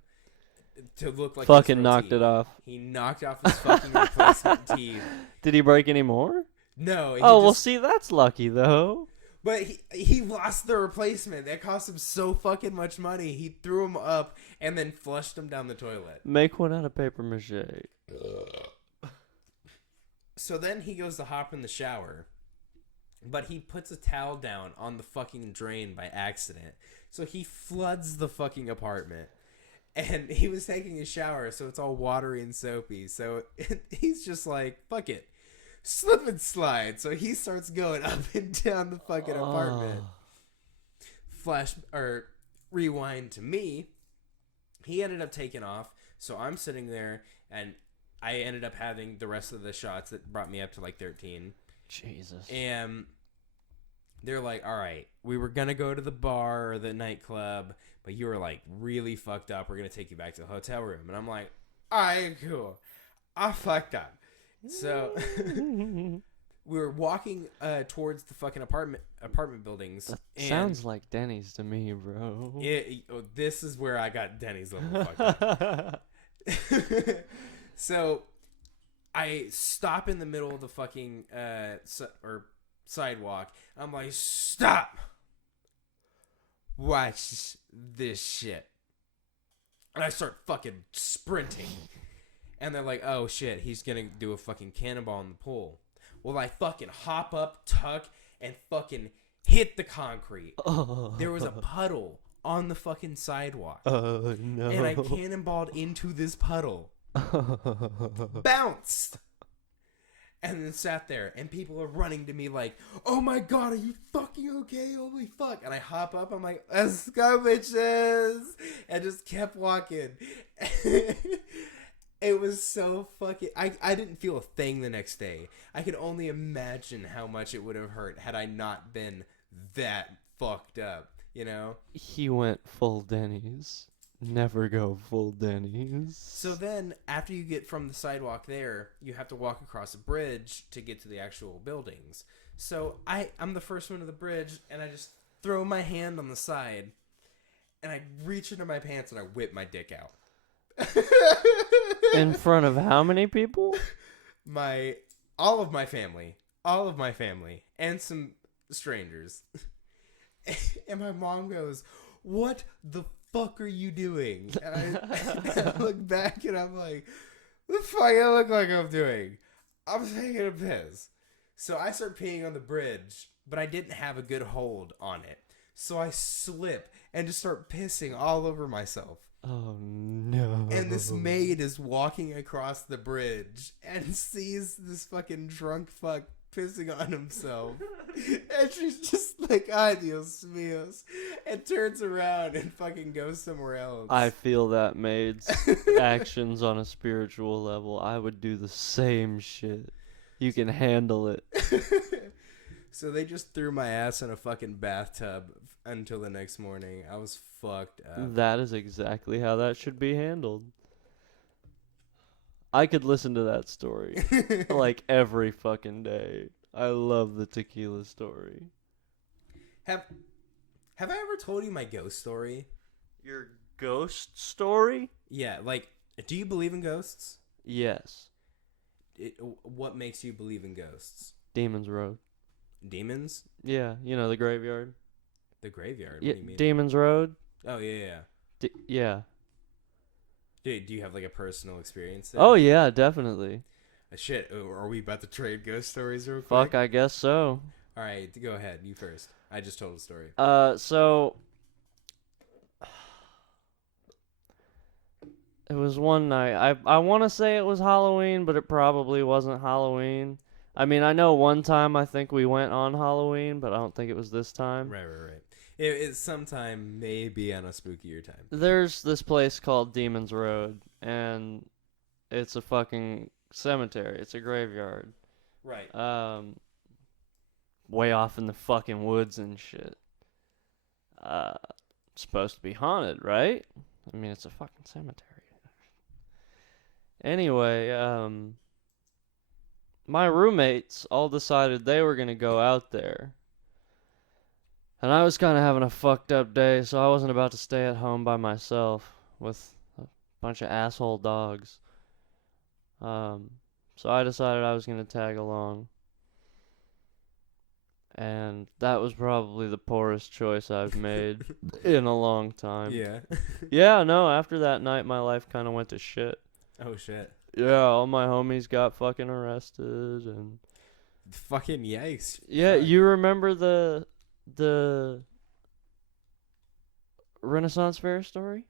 to look like fucking knocked it off. He knocked off his fucking replacement teeth. Did he break any more? No. Well, see, that's lucky though. But he lost the replacement. That cost him so fucking much money. He threw him up and then flushed him down the toilet. Make one out of paper mache. So then he goes to hop in the shower, but he puts a towel down on the fucking drain by accident. So he floods the fucking apartment. And he was taking a shower, so it's all watery and soapy. So he's just like, fuck it. Slip and slide. So he starts going up and down the fucking apartment. Rewind to me. He ended up taking off. So I'm sitting there, and I ended up having the rest of the shots that brought me up to 13. Jesus. And they're like, all right, we were going to go to the bar or the nightclub, but you were really fucked up. We're going to take you back to the hotel room. And I'm like, all right, cool. I fucked up. So we were walking towards the fucking apartment buildings. That sounds like Denny's to me, bro. This is where I got Denny's level fucked up. So I stop in the middle of the fucking sidewalk. I'm like, stop. Watch this shit. And I start fucking sprinting. And they're like, oh shit, he's gonna do a fucking cannonball in the pool. Well, I fucking hop up, tuck, and fucking hit the concrete. Oh. There was a puddle on the fucking sidewalk. Oh, no. And I cannonballed into this puddle. Bounced. And then sat there, and people are running to me like, oh my god, are you fucking okay? Holy fuck. And I hop up, I'm like, let's go, bitches. And just kept walking. It was so fucking... I didn't feel a thing the next day. I could only imagine how much it would have hurt had I not been that fucked up, you know? He went full Denny's. Never go full Denny's. So then, after you get from the sidewalk there, you have to walk across a bridge to get to the actual buildings. So I'm the first one to the bridge, and I just throw my hand on the side, and I reach into my pants and I whip my dick out. In front of how many people? All of my family, and some strangers. And my mom goes, "What the fuck are you doing?" And I look back and I'm like, "What the fuck I look like I'm doing? I'm taking a piss." So I start peeing on the bridge, but I didn't have a good hold on it. So I slip and just start pissing all over myself. Oh no. And this maid is walking across the bridge and sees this fucking drunk fuck pissing on himself. And she's just like, "Ay, Dios míos," and turns around and fucking goes somewhere else. I feel that maid's actions on a spiritual level. I would do the same shit. You can handle it. So they just threw my ass in a fucking bathtub until the next morning. I was fucked up. That is exactly how that should be handled. I could listen to that story like every fucking day. I love the tequila story. Have I ever told you my ghost story? Your ghost story? Yeah, like, do you believe in ghosts? Yes. What makes you believe in ghosts? Demon's Road. Demons? Yeah, you know, the graveyard. The graveyard? Yeah, What do you mean? Demon's Road. Oh, yeah. Yeah. Do you have, like, a personal experience there? Oh, yeah, definitely. Shit, are we about to trade ghost stories real quick? Fuck, I guess so. Alright, go ahead. You first. I just told a story. So... It was one night. I want to say it was Halloween, but it probably wasn't Halloween. I mean, I know one time I think we went on Halloween, but I don't think it was this time. Right. It's sometime maybe on a spookier time. There's this place called Demon's Road, and it's a fucking cemetery. It's a graveyard. Right. Way off in the fucking woods and shit. Supposed to be haunted, right? I mean, it's a fucking cemetery. Anyway, my roommates all decided they were going to go out there. And I was kind of having a fucked up day, so I wasn't about to stay at home by myself with a bunch of asshole dogs. So I decided I was going to tag along. And that was probably the poorest choice I've made in a long time. Yeah. Yeah, no, after that night, my life kind of went to shit. Oh, shit. Yeah, all my homies got fucking arrested and... Fucking yikes. Yeah, Fuck. you remember the Renaissance Fair story?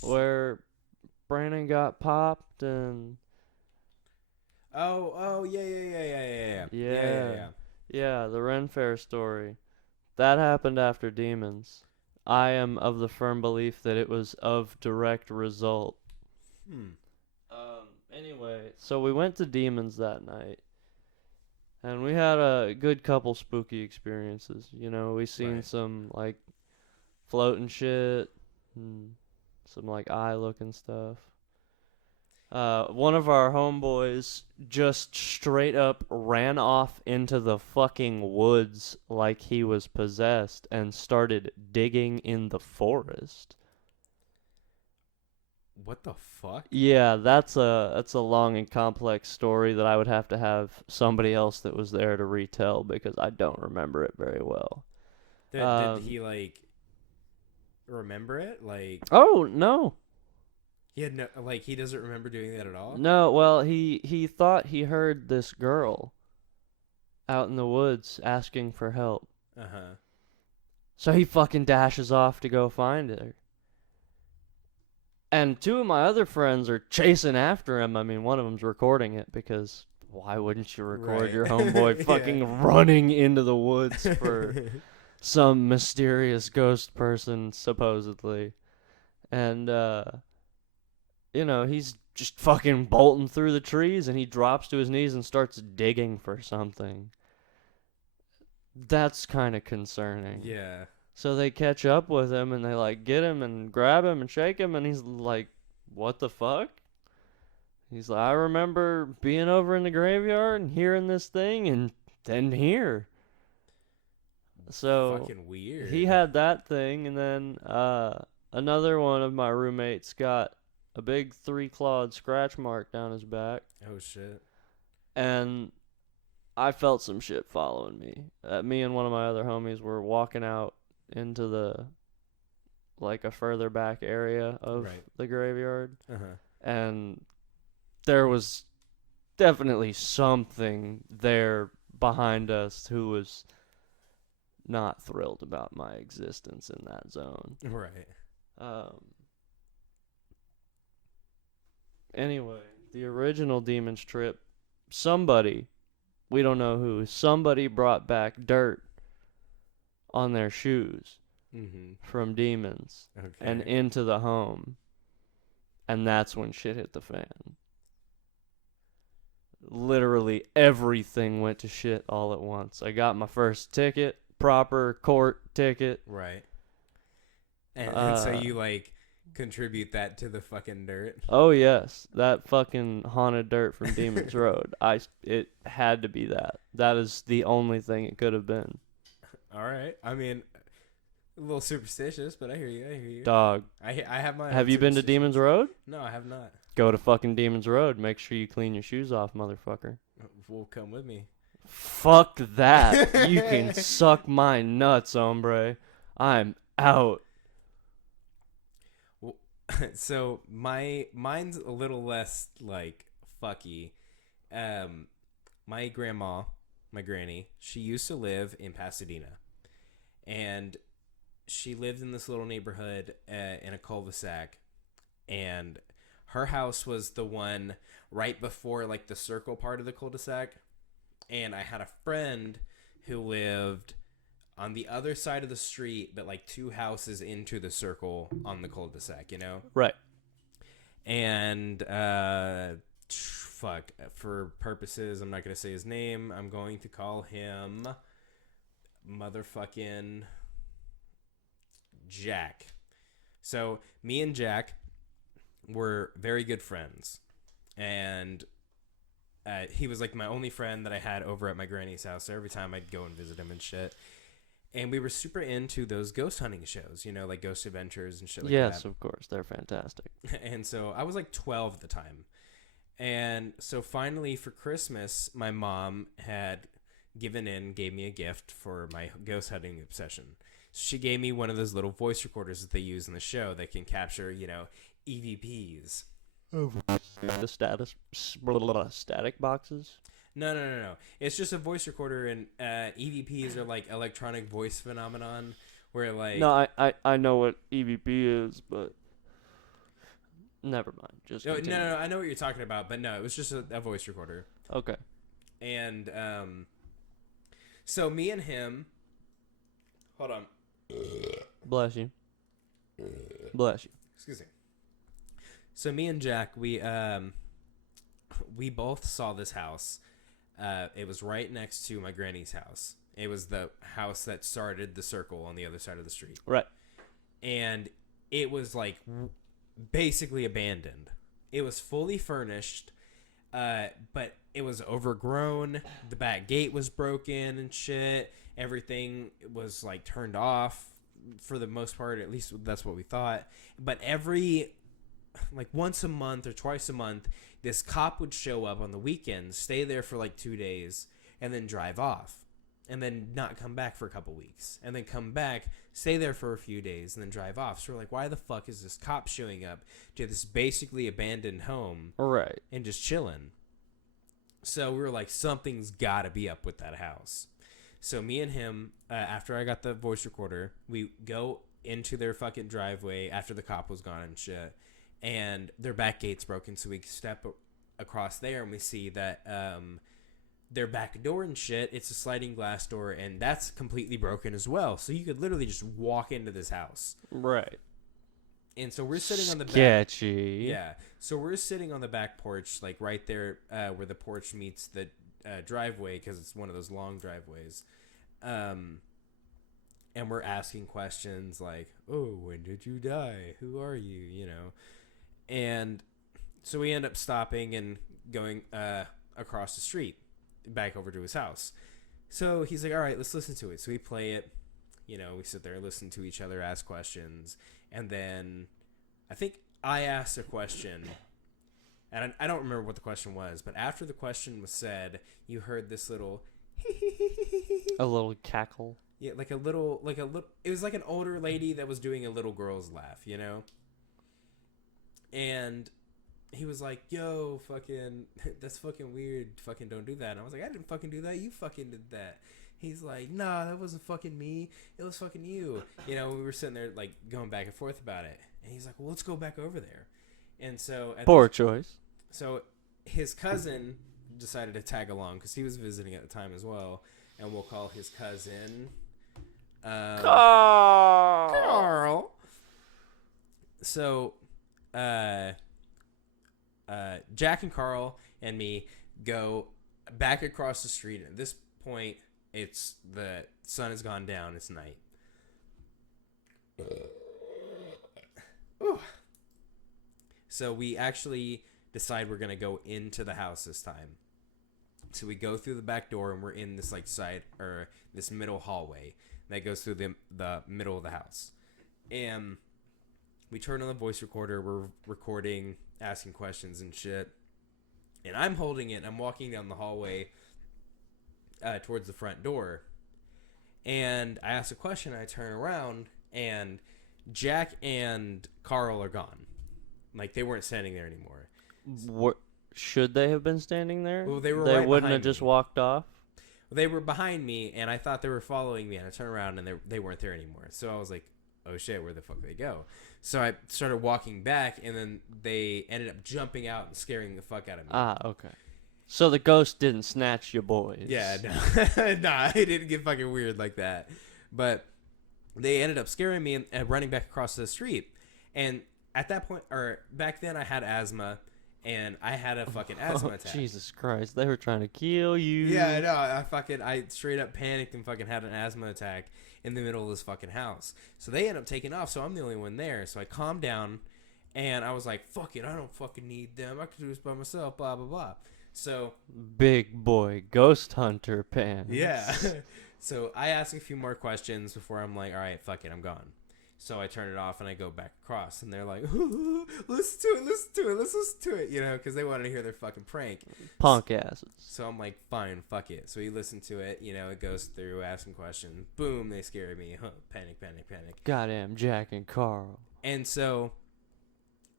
Where Brandon got popped and... Oh, yeah. Yeah, the Ren Fair story. That happened after Demons. I am of the firm belief that it was of direct result. Anyway, so we went to Demons that night. And we had a good couple spooky experiences. You know, we seen some, like, floating shit. And some, like, eye-looking stuff. One of our homeboys just straight up ran off into the fucking woods like he was possessed and started digging in the forest. What the fuck? Yeah, that's a long and complex story that I would have to have somebody else that was there to retell because I don't remember it very well. Did he, like, remember it? Like... Oh, no. He had no, like, he doesn't remember doing that at all? No, well, he thought he heard this girl out in the woods asking for help. Uh-huh. So he fucking dashes off to go find her. And two of my other friends are chasing after him. I mean, one of them's recording it because why wouldn't you record your homeboy fucking running into the woods for some mysterious ghost person, supposedly? And, he's just fucking bolting through the trees, and he drops to his knees and starts digging for something. That's kind of concerning. Yeah. So they catch up with him, and they, like, get him and grab him and shake him, and he's like, what the fuck? He's like, I remember being over in the graveyard and hearing this thing, and then here. So Fucking weird. he had that thing, and then another one of my roommates got a big 3-clawed scratch mark down his back. Oh shit. And I felt some shit following me. Me and one of my other homies were walking out into the, like, a further back area of the graveyard. And there was definitely something there behind us who was not thrilled about my existence in that zone. Right. Anyway, the original Demons trip, somebody, we don't know who, somebody brought back dirt on their shoes from Demons and into the home. And that's when shit hit the fan. Literally everything went to shit all at once. I got my first ticket, proper court ticket. Right. And so you, like, contribute that to the fucking dirt? Oh, yes. That fucking haunted dirt from Demon's Road. It had to be that. That is the only thing it could have been. All right. I mean, a little superstitious, but I hear you. Dog. I have my. Have you been to Demon's Road? No, I have not. Go to fucking Demon's Road. Make sure you clean your shoes off, motherfucker. Well, come with me. Fuck that. You can suck my nuts, hombre. I'm out. Well, so mine's a little less, like, fucky. My grandma, my granny, she used to live in Pasadena. And she lived in this little neighborhood in a cul-de-sac. And her house was the one right before, like, the circle part of the cul-de-sac. And I had a friend who lived on the other side of the street, but, like, 2 houses into the circle on the cul-de-sac, you know? Right. And, fuck, for purposes, I'm not going to say his name. I'm going to call him motherfucking Jack. So, me and Jack were very good friends. And he was, like, my only friend that I had over at my granny's house. So every time I'd go and visit him and shit. And we were super into those ghost hunting shows, you know, like Ghost Adventures and shit like that. Yes, of course. They're fantastic. And so I was like 12 at the time. And so finally for Christmas, my mom had gave me a gift for my ghost hunting obsession. She gave me one of those little voice recorders that they use in the show that can capture, you know, EVPs. The static boxes? No. It's just a voice recorder, and EVPs are like electronic voice phenomenon, where, like... No, I know what EVP is, but never mind. Just no, I know what you're talking about, but no, it was just a voice recorder. Okay. And so me and him... Hold on. Bless you. Bless you. Excuse me. So me and Jack, we both saw this house. It was right next to my granny's house. It was the house that started the circle on the other side of the street. Right. And it was, like, basically abandoned. It was fully furnished, but it was overgrown. The back gate was broken and shit. Everything was, like, turned off for the most part. At least that's what we thought. But like, once a month or twice a month, this cop would show up on the weekends, stay there for like 2 days, and then drive off. And then not come back for a couple weeks. And then come back, stay there for a few days, and then drive off. So we're like, why the fuck is this cop showing up to this basically abandoned home? Right. And just chilling? So we were like, something's got to be up with that house. So me and him, after I got the voice recorder, we go into their fucking driveway after the cop was gone and shit. And their back gate's broken, so we step across there and we see that their back door and shit, it's a sliding glass door, and that's completely broken as well. So you could literally just walk into this house. Right. And so we're sitting on the back. Sketchy. Yeah. So we're sitting on the back porch, like right there where the porch meets the driveway, because it's one of those long driveways. And we're asking questions like, oh, when did you die? Who are you? You know? And so we end up stopping and going across the street back over to his house. So he's like, all right, let's listen to it. So we play it. You know, we sit there, listen to each other, ask questions. And then I think I asked a question. And I don't remember what the question was. But after the question was said, you heard this little... A little cackle. Yeah, like a little... It was like an older lady that was doing a little girl's laugh, you know? And he was like, yo, fucking... That's fucking weird. Fucking don't do that. And I was like, I didn't fucking do that. You fucking did that. He's like, nah, that wasn't fucking me. It was fucking you. You know, we were sitting there, like, going back and forth about it. And he's like, well, let's go back over there. And so... Poor choice. So his cousin decided to tag along because he was visiting at the time as well. And we'll call his cousin... Carl. So, Jack and Carl and me go back across the street. At this point, it's the sun has gone down. It's night. So we actually decide we're gonna go into the house this time. So we go through the back door and we're in this like side or this middle hallway that goes through the middle of the house. And we turn on the voice recorder. We're recording, asking questions and shit. And I'm holding it. I'm walking down the hallway towards the front door. And I ask a question. I turn around and Jack and Carl are gone. Like they weren't standing there anymore. What should they have been standing there? Well, they were. They right wouldn't have me. just walked off. They were behind me, and I thought they were following me. And I turned around, and they weren't there anymore. So I was like, "Oh shit, where the fuck did they go?" So I started walking back, and then they ended up jumping out and scaring the fuck out of me. Ah, okay. So the ghost didn't snatch your boys. Yeah, no, nah, it didn't get fucking weird like that. But they ended up scaring me and running back across the street. And at that point, or back then, I had asthma. And I had a fucking asthma attack. Jesus Christ. They were trying to kill you. Yeah, no, I straight up panicked and fucking had an asthma attack in the middle of this fucking house. So they end up taking off, so I'm the only one there. So I calmed down, and I was like, fuck it, I don't fucking need them. I can do this by myself, blah, blah, blah. So... Big boy ghost hunter pants. Yeah. So I ask a few more questions before I'm like, all right, fuck it, I'm gone. So I turn it off and I go back across, and they're like, listen to it, let's listen to it, you know, because they wanted to hear their fucking prank. Punk asses. So I'm like, fine, fuck it. So we listen to it, you know, it goes through, asking questions. Boom, they scare me. Panic. Goddamn Jack and Carl. And so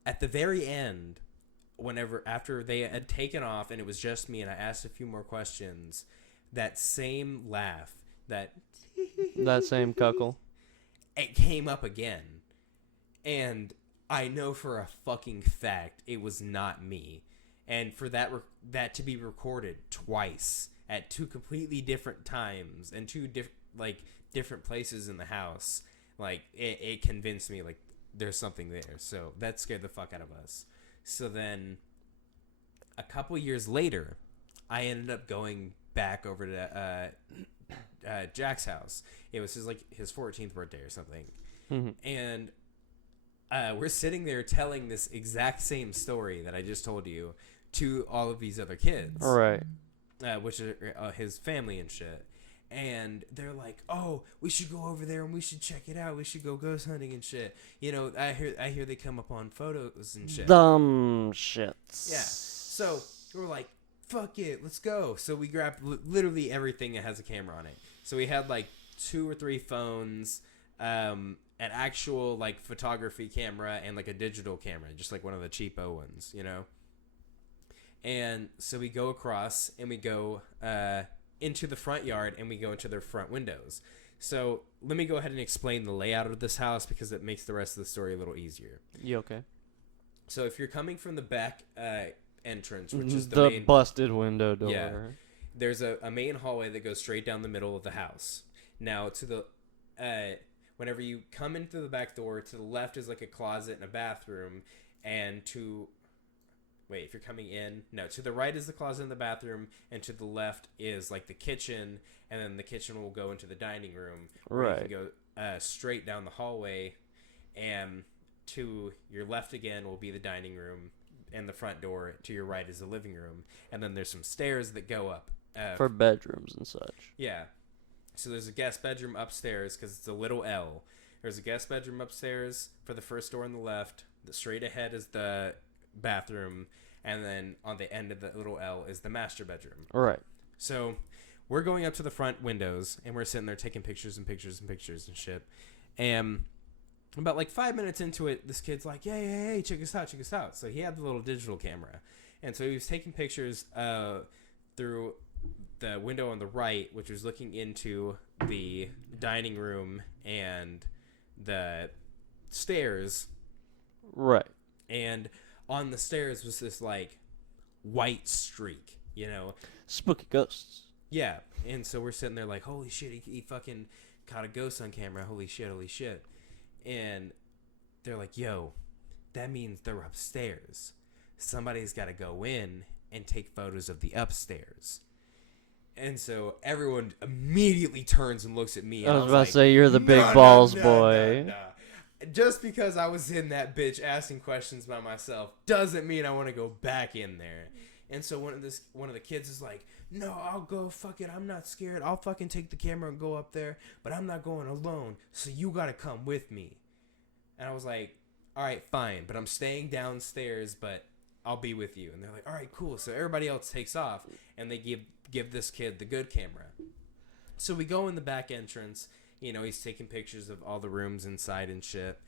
at the very end, after they had taken off and it was just me and I asked a few more questions, that same laugh, that same cuckle. It came up again, and I know for a fucking fact it was not me. And for that to be recorded twice at two completely different times and two different places in the house, like it convinced me like there's something there. So that scared the fuck out of us. So then a couple years later, I ended up going back over to Jack's house. It was his 14th birthday or something. Mm-hmm. And we're sitting there telling this exact same story that I just told you to all of these other kids. All right. Which are his family and shit. And they're like, oh, we should go over there and we should check it out. We should go ghost hunting and shit. You know, I hear they come up on photos and shit. Dumb shits. Yeah. So we're like, fuck it, let's go. So we grabbed literally everything that has a camera on it. So we had like 2 or 3 phones, an actual like photography camera, and like a digital camera, just like one of the cheapo ones, you know. And so we go across and we go into the front yard and we go into their front windows. So let me go ahead and explain the layout of this house because it makes the rest of the story a little easier. You okay? So if you're coming from the back entrance, which is the main busted window door. Yeah. There's a main hallway that goes straight down the middle of the house. Now, to the whenever you come in through the back door, to the left is like a closet and a bathroom, and if you're coming in, no, to the right is the closet and the bathroom, and to the left is like the kitchen, and then the kitchen will go into the dining room. Right. You can go straight down the hallway, and to your left again will be the dining room, and the front door to your right is the living room, and then there's some stairs that go up. For bedrooms and such. Yeah. So there's a guest bedroom upstairs because it's a little L. There's a guest bedroom upstairs for the first door on the left. The straight ahead is the bathroom, and then on the end of the little L is the master bedroom. Right. So we're going up to the front windows, and we're sitting there taking pictures and pictures and pictures and shit. And about like 5 minutes into it, this kid's like, hey, check us out. So he had the little digital camera. And so he was taking pictures through the window on the right, which was looking into the dining room and the stairs. Right. And on the stairs was this like white streak, Spooky ghosts. Yeah. And so we're sitting there like, holy shit, he fucking caught a ghost on camera. Holy shit. And they're like, yo, that means they're upstairs. Somebody's got to go in and take photos of the upstairs. And so everyone immediately turns and looks at me. I was about like, to say, you're the big balls boy. No. Just because I was in that bitch asking questions by myself doesn't mean I want to go back in there. And so one of the kids is like, no, I'll go, fuck it, I'm not scared. I'll fucking take the camera and go up there, but I'm not going alone, so you gotta come with me. And I was like, all right, fine, but I'm staying downstairs, but I'll be with you. And they're like, all right, cool. So everybody else takes off, and they give this kid the good camera. So we go in the back entrance. He's taking pictures of all the rooms inside and shit.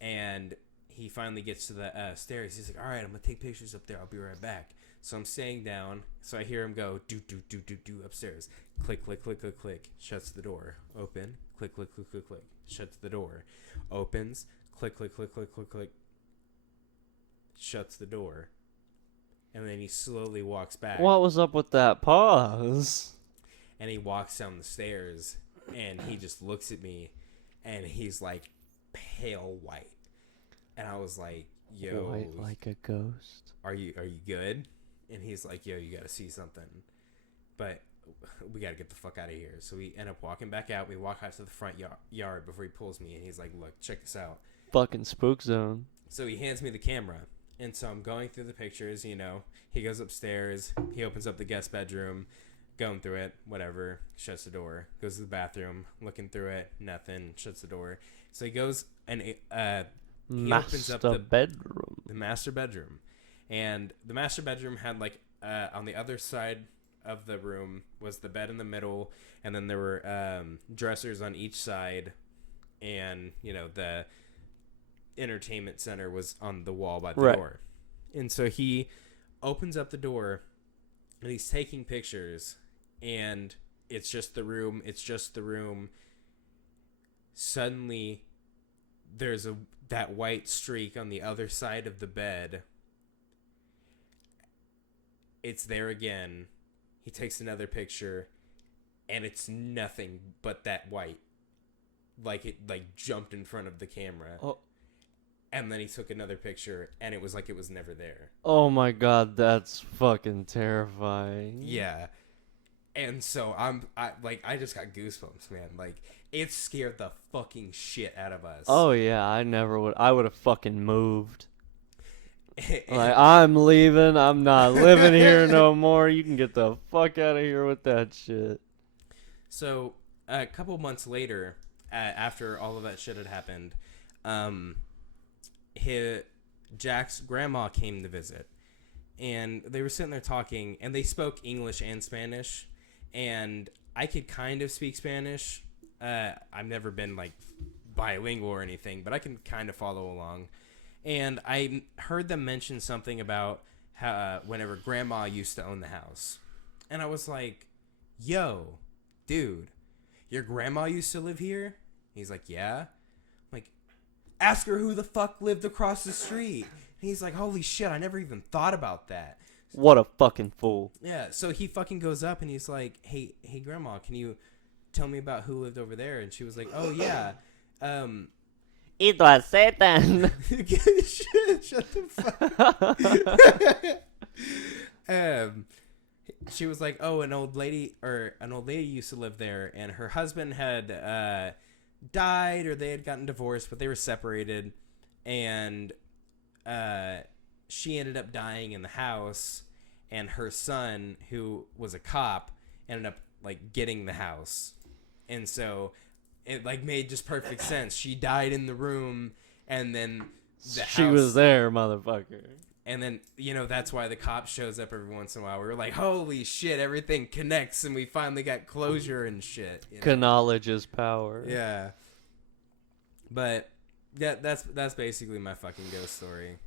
And he finally gets to the stairs. He's like, all right, I'm going to take pictures up there. I'll be right back. So I'm staying down. So I hear him go, do upstairs. Click, click, click, click, click. Shuts the door. Open. Click, click, click, click, click. Shuts the door. Opens. Click, click, click, click, click, click. Shuts the door. And then he slowly walks back. What was up with that pause? And he walks down the stairs, and he just looks at me, and he's like pale white. And I was like, yo. White like a ghost. Are you good? And he's like, yo, you got to see something. But we got to get the fuck out of here. So we end up walking back out. We walk out to the front yard before he pulls me, and he's like, look, check this out. Fucking spook zone. So he hands me the camera. And so I'm going through the pictures, He goes upstairs. He opens up the guest bedroom. Going through it. Whatever. Shuts the door. Goes to the bathroom. Looking through it. Nothing. Shuts the door. So he goes and he opens up the bedroom. The master bedroom. And the master bedroom had like on the other side of the room was the bed in the middle. And then there were dressers on each side. And, the entertainment center was on the wall by the door. And so he opens up the door and he's taking pictures, and it's just the room. Suddenly there's that white streak on the other side of the bed. It's there again. He takes another picture, and it's nothing but that white. Like it jumped in front of the camera. Oh. And then he took another picture, and it was like it was never there. Oh my god, that's fucking terrifying. Yeah. And so I just got goosebumps, man. Like, it scared the fucking shit out of us. Oh yeah, I would have fucking moved. Like, I'm leaving, I'm not living here no more. You can get the fuck out of here with that shit. So, a couple months later, after all of that shit had happened, Jack's grandma came to visit, and they were sitting there talking, and they spoke English and Spanish, and I could kind of speak Spanish. I've never been like bilingual or anything, but I can kind of follow along. And I heard them mention something about how whenever grandma used to own the house, and I was like, yo, dude, your grandma used to live here? He's like, yeah. Ask her who the fuck lived across the street. And he's like, holy shit, I never even thought about that. What a fucking fool. Yeah, so he fucking goes up and he's like, hey grandma, can you tell me about who lived over there? And she was like, oh yeah, It was Satan. Shut the fuck. She was like, "Oh, an old lady used to live there, and her husband had died, or they had gotten divorced, but they were separated, and she ended up dying in the house, and her son, who was a cop, ended up like getting the house, and so it like made just perfect sense. She died in the room, and then she was there, motherfucker." And then, that's why the cop shows up every once in a while. We were like, holy shit, everything connects, and we finally got closure and shit. Knowledge is power. Yeah. But, yeah, that's basically my fucking ghost story.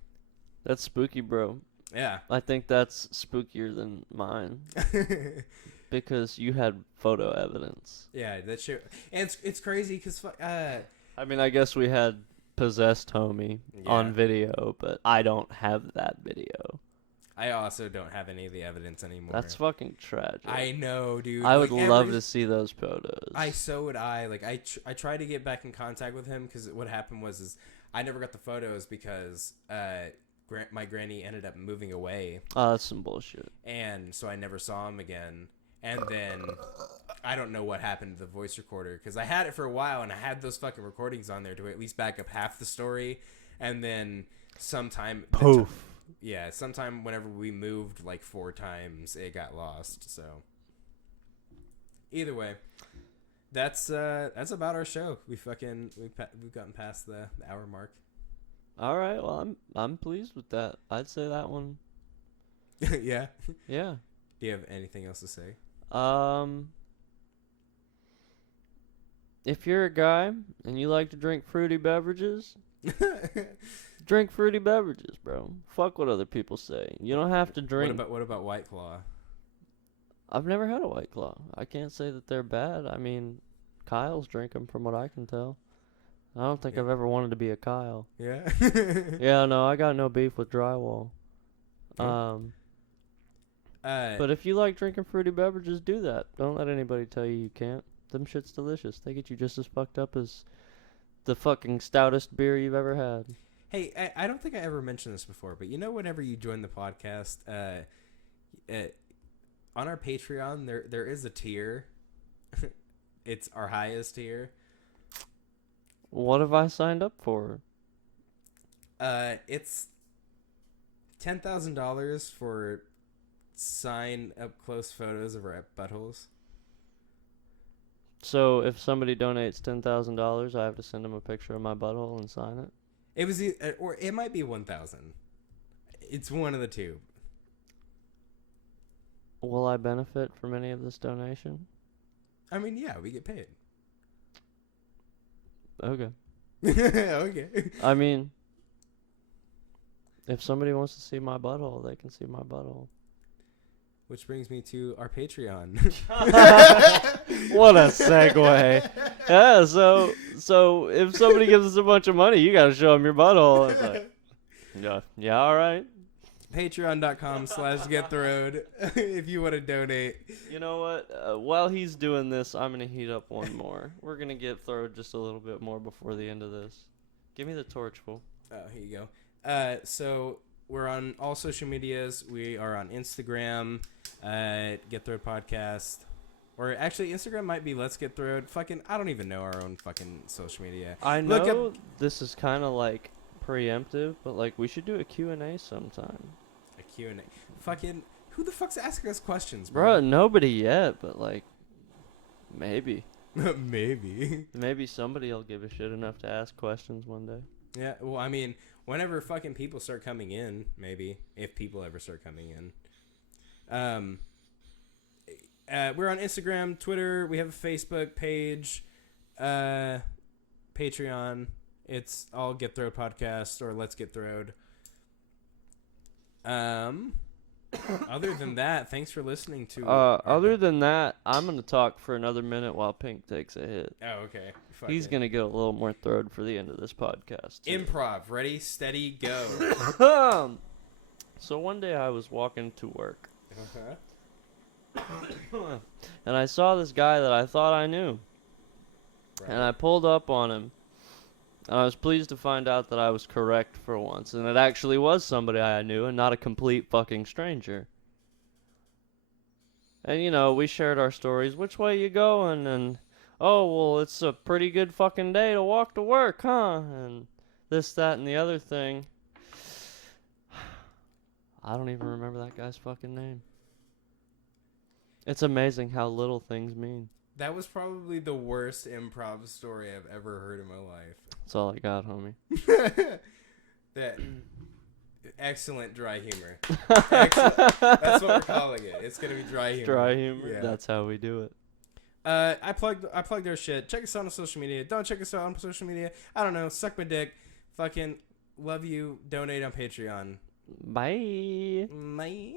That's spooky, bro. Yeah. I think that's spookier than mine. Because you had photo evidence. Yeah, that shit. And it's crazy because, I mean, I guess we had possessed homie on video, but I don't have that video. I also don't have any of the evidence anymore. That's fucking tragic. I know, dude. I would love to see those photos. So would I. Like, I tried to get back in contact with him because what happened was I never got the photos because my granny ended up moving away. Oh, that's some bullshit. And so I never saw him again. And then I don't know what happened to the voice recorder because I had it for a while and I had those fucking recordings on there to at least back up half the story. And then sometime whenever we moved like 4 times, it got lost. So either way, that's about our show. We've gotten past the hour mark. All right, well I'm pleased with that. I'd say that one. Yeah. Yeah. Do you have anything else to say? If you're a guy and you like to drink fruity beverages, drink fruity beverages, bro. Fuck what other people say. You don't have to drink. What about White Claw? I've never had a White Claw. I can't say that they're bad. I mean, Kyle's drink them from what I can tell. I don't think I've ever wanted to be a Kyle. Yeah. Yeah, no, I got no beef with drywall. But if you like drinking fruity beverages, do that. Don't let anybody tell you can't. Them shit's delicious. They get you just as fucked up as the fucking stoutest beer you've ever had. Hey, I don't think I ever mentioned this before, but whenever you join the podcast, on our Patreon, there is a tier. It's our highest tier. What have I signed up for? It's $10,000 for sign up close photos of our buttholes. So if somebody donates $10,000, I have to send them a picture of my butthole and sign it? It was, or it might be 1,000. It's one of the two. Will I benefit from any of this donation? I mean, yeah, we get paid. Okay. Okay. I mean, if somebody wants to see my butthole, they can see my butthole. Which brings me to our Patreon. What a segue. Yeah, so if somebody gives us a bunch of money, you gotta show them your butthole. It's like, yeah, all right. Patreon.com/GetTheRoad if you want to donate. You know what? While he's doing this, I'm going to heat up one more. We're going to get Throwed just a little bit more before the end of this. Give me the torch, fool. Oh, here you go. So we're on all social medias. We are on Instagram, Get Throwed Podcast. Or actually, Instagram might be Let's Get Throwed. Fucking, I don't even know our own fucking social media. I know this is kind of like preemptive, but like we should do a Q&A sometime. A Q&A. Fucking, who the fuck's asking us questions, bro? Nobody yet, but like, maybe. Maybe somebody will give a shit enough to ask questions one day. Yeah, well, I mean, whenever fucking people start coming in, maybe, if people ever start coming in. We're on Instagram, Twitter, we have a Facebook page, Patreon. It's all Get Throwed Podcast or Let's Get Throwed. Other than that, thanks for listening to. Other than that, I'm gonna talk for another minute while Pink takes a hit. Oh, okay. He's gonna get a little more throwed for the end of this podcast. Too. Improv, ready, steady, go. So one day I was walking to work, uh-huh. and I saw this guy that I thought I knew, right. And I pulled up on him. And I was pleased to find out that I was correct for once, and it actually was somebody I knew and not a complete fucking stranger. And, you know, we shared our stories. Which way you going? And, oh, well, it's a pretty good fucking day to walk to work, huh? And this, that, and the other thing. I don't even remember that guy's fucking name. It's amazing how little things mean. That was probably the worst improv story I've ever heard in my life. That's all I got, homie. That excellent dry humor. Excellent. That's what we're calling it. It's gonna be dry humor. Dry humor. Yeah. That's how we do it. I plugged their shit. Check us out on social media. Don't check us out on social media. I don't know. Suck my dick. Fucking love you. Donate on Patreon. Bye. Bye.